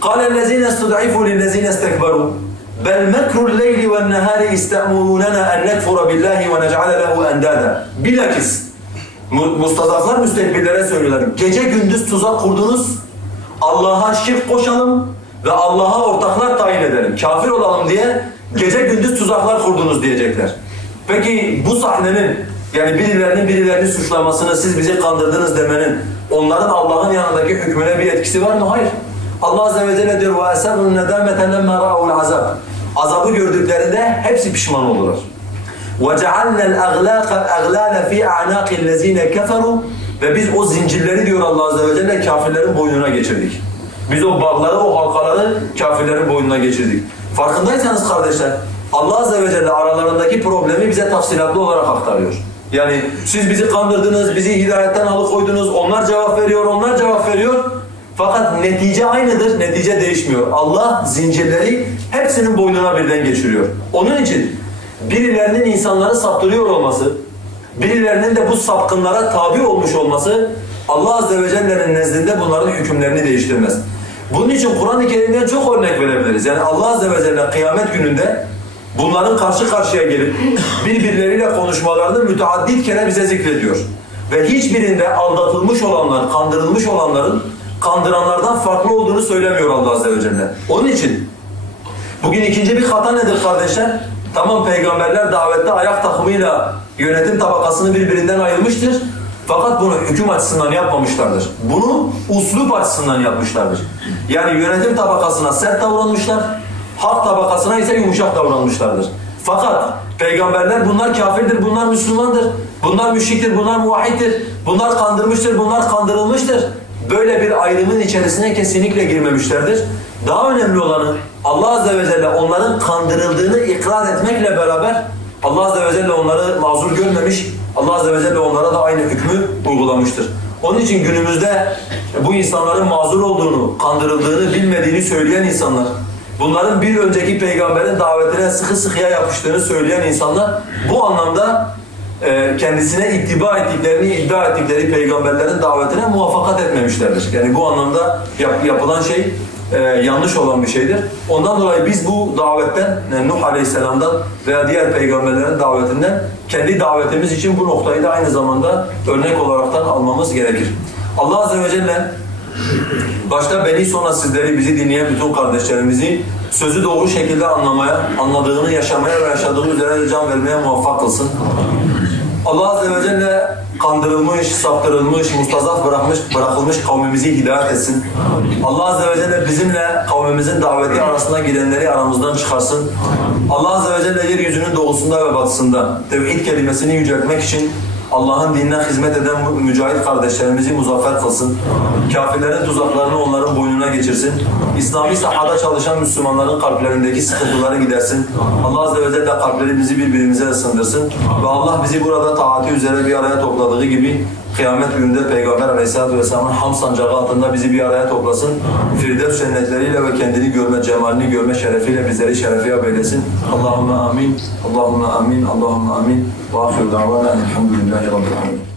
قَالَ الَّذ۪ينَ اسْتُضْعِفُوا لِلَّذ۪ينَ اسْتَكْبَرُوا بَلْ مَكْرُ اللَّيْلِ وَالنَّهَارِ اسْتَأْمُرُونَنَا اَنْ نَكْفُرَ بِاللّٰهِ وَنَجْعَلَ لَهُ اَنْدَادًا Bilakis mustazaflar müstekbirlere söylüyorlar. Gece gündüz tuzak kurdunuz, Allah'a şirk koşalım ve Allah'a ortaklar tayin edelim. Kafir olalım diye gece gündüz tuzaklar kurdunuz diyecekler. Peki bu sahnenin, yani birilerini suçlamasını, siz bizi kandırdınız demenin, onların Allah'ın yanındaki hükmüne bir etkisi var mı? Hayır. Allah Azze ve Celle diyor وَاَسَرُّ النَّدَامَةَ لَمَّا رَأَوُ الْعَذَابِ Azabı gördüklerinde hepsi pişman oldular. وَجَعَلْنَا الْاَغْلَالَ فِي اَعْنَاقِ الَّذ۪ينَ كَفَرُوا Ve biz o zincirleri diyor Allah Azze ve Celle kafirlerin boynuna geçirdik. Biz o bağları, o halkaları kafirlerin boynuna geçirdik. Farkındaysanız kardeşler, Allah Azze ve Celle aralarındaki problemi bize tafsilatlı olarak aktarıyor. Yani siz bizi kandırdınız, bizi hidayetten alıkoydunuz, onlar cevap veriyor, onlar cevap veriyor. Fakat netice aynıdır, netice değişmiyor. Allah zincirleri hepsinin boynuna birden geçiriyor. Onun için birilerinin insanları saptırıyor olması, birilerinin de bu sapkınlara tabi olmuş olması Allah Azze ve Celle'nin nezdinde bunların hükümlerini değiştirmez. Bunun için Kur'an-ı Kerim'den çok örnek verebiliriz. Yani Allah Azze ve Celle kıyamet gününde bunların karşı karşıya gelip birbirleriyle konuşmalarını müteaddit kere bize zikrediyor. Ve hiçbirinde aldatılmış olanlar, kandırılmış olanların kandıranlardan farklı olduğunu söylemiyor Allah Azze ve Celle. Onun için bugün ikinci bir hata nedir kardeşler? Tamam, peygamberler davette ayak takımıyla yönetim tabakasını birbirinden ayırmıştır. Fakat bunu hüküm açısından yapmamışlardır. Bunu uslup açısından yapmışlardır. Yani yönetim tabakasına sert davranmışlar, halk tabakasına ise yumuşak davranmışlardır. Fakat peygamberler bunlar kafirdir, bunlar Müslümandır, bunlar müşriktir, bunlar muvahhiddir, bunlar kandırmıştır, bunlar kandırılmıştır. Böyle bir ayrımın içerisine kesinlikle girmemişlerdir. Daha önemli olanı Allah Azze ve Celle onların kandırıldığını ikrar etmekle beraber Allah Azze ve Celle onları mazur görmemiş, Allah Azze ve Celle onlara da aynı hükmü uygulamıştır. Onun için günümüzde bu insanların mazur olduğunu, kandırıldığını bilmediğini söyleyen insanlar, bunların bir önceki peygamberin davetine sıkı sıkıya yapıştığını söyleyen insanlar bu anlamda kendisine ittiba ettiklerini, iddia ettikleri peygamberlerin davetine muvaffakat etmemişlerdir. Yani bu anlamda yapılan şey yanlış olan bir şeydir. Ondan dolayı biz bu davetten, Nuh Aleyhisselam'dan veya diğer peygamberlerin davetinden kendi davetimiz için bu noktayı da aynı zamanda örnek olaraktan almamız gerekir. Allah Azze ve Celle başta beni sonra sizleri, bizi dinleyen bütün kardeşlerimizi sözü doğru şekilde anlamaya, anladığını yaşamaya ve yaşadığı üzere can vermeye muvaffak kılsın. Allah Azze ve Celle kandırılmış, saptırılmış, mustazaf bırakılmış kavmimizi hidayet etsin. Allah Azze ve Celle bizimle kavmimizin daveti arasında girenleri aramızdan çıkarsın. Allah Azze ve Celle yeryüzünün doğusunda ve batısında tevhid kelimesini yüceltmek için Allah'ın dinine hizmet eden mücahit kardeşlerimizi muzaffer kılsın. Kafirlerin tuzaklarını onların boynuna geçirsin. İslami sahada çalışan Müslümanların kalplerindeki sıkıntıları gidersin. Allah Azze ve Celle kalplerimizi birbirimize ısındırsın. Ve Allah bizi burada taati üzere bir araya topladığı gibi kıyamet gününde Peygamber Aleyhisselatü Vesselam'ın ham sancağı altında bizi bir araya toplasın. Firdevs cennetleriyle ve kendini görme, cemalini görme şerefiyle bizleri şerefiyab eylesin. Allahümme amin, Allahümme amin, Allahümme amin. Ve ahiru davana elhamdülillahi rabbil alemin.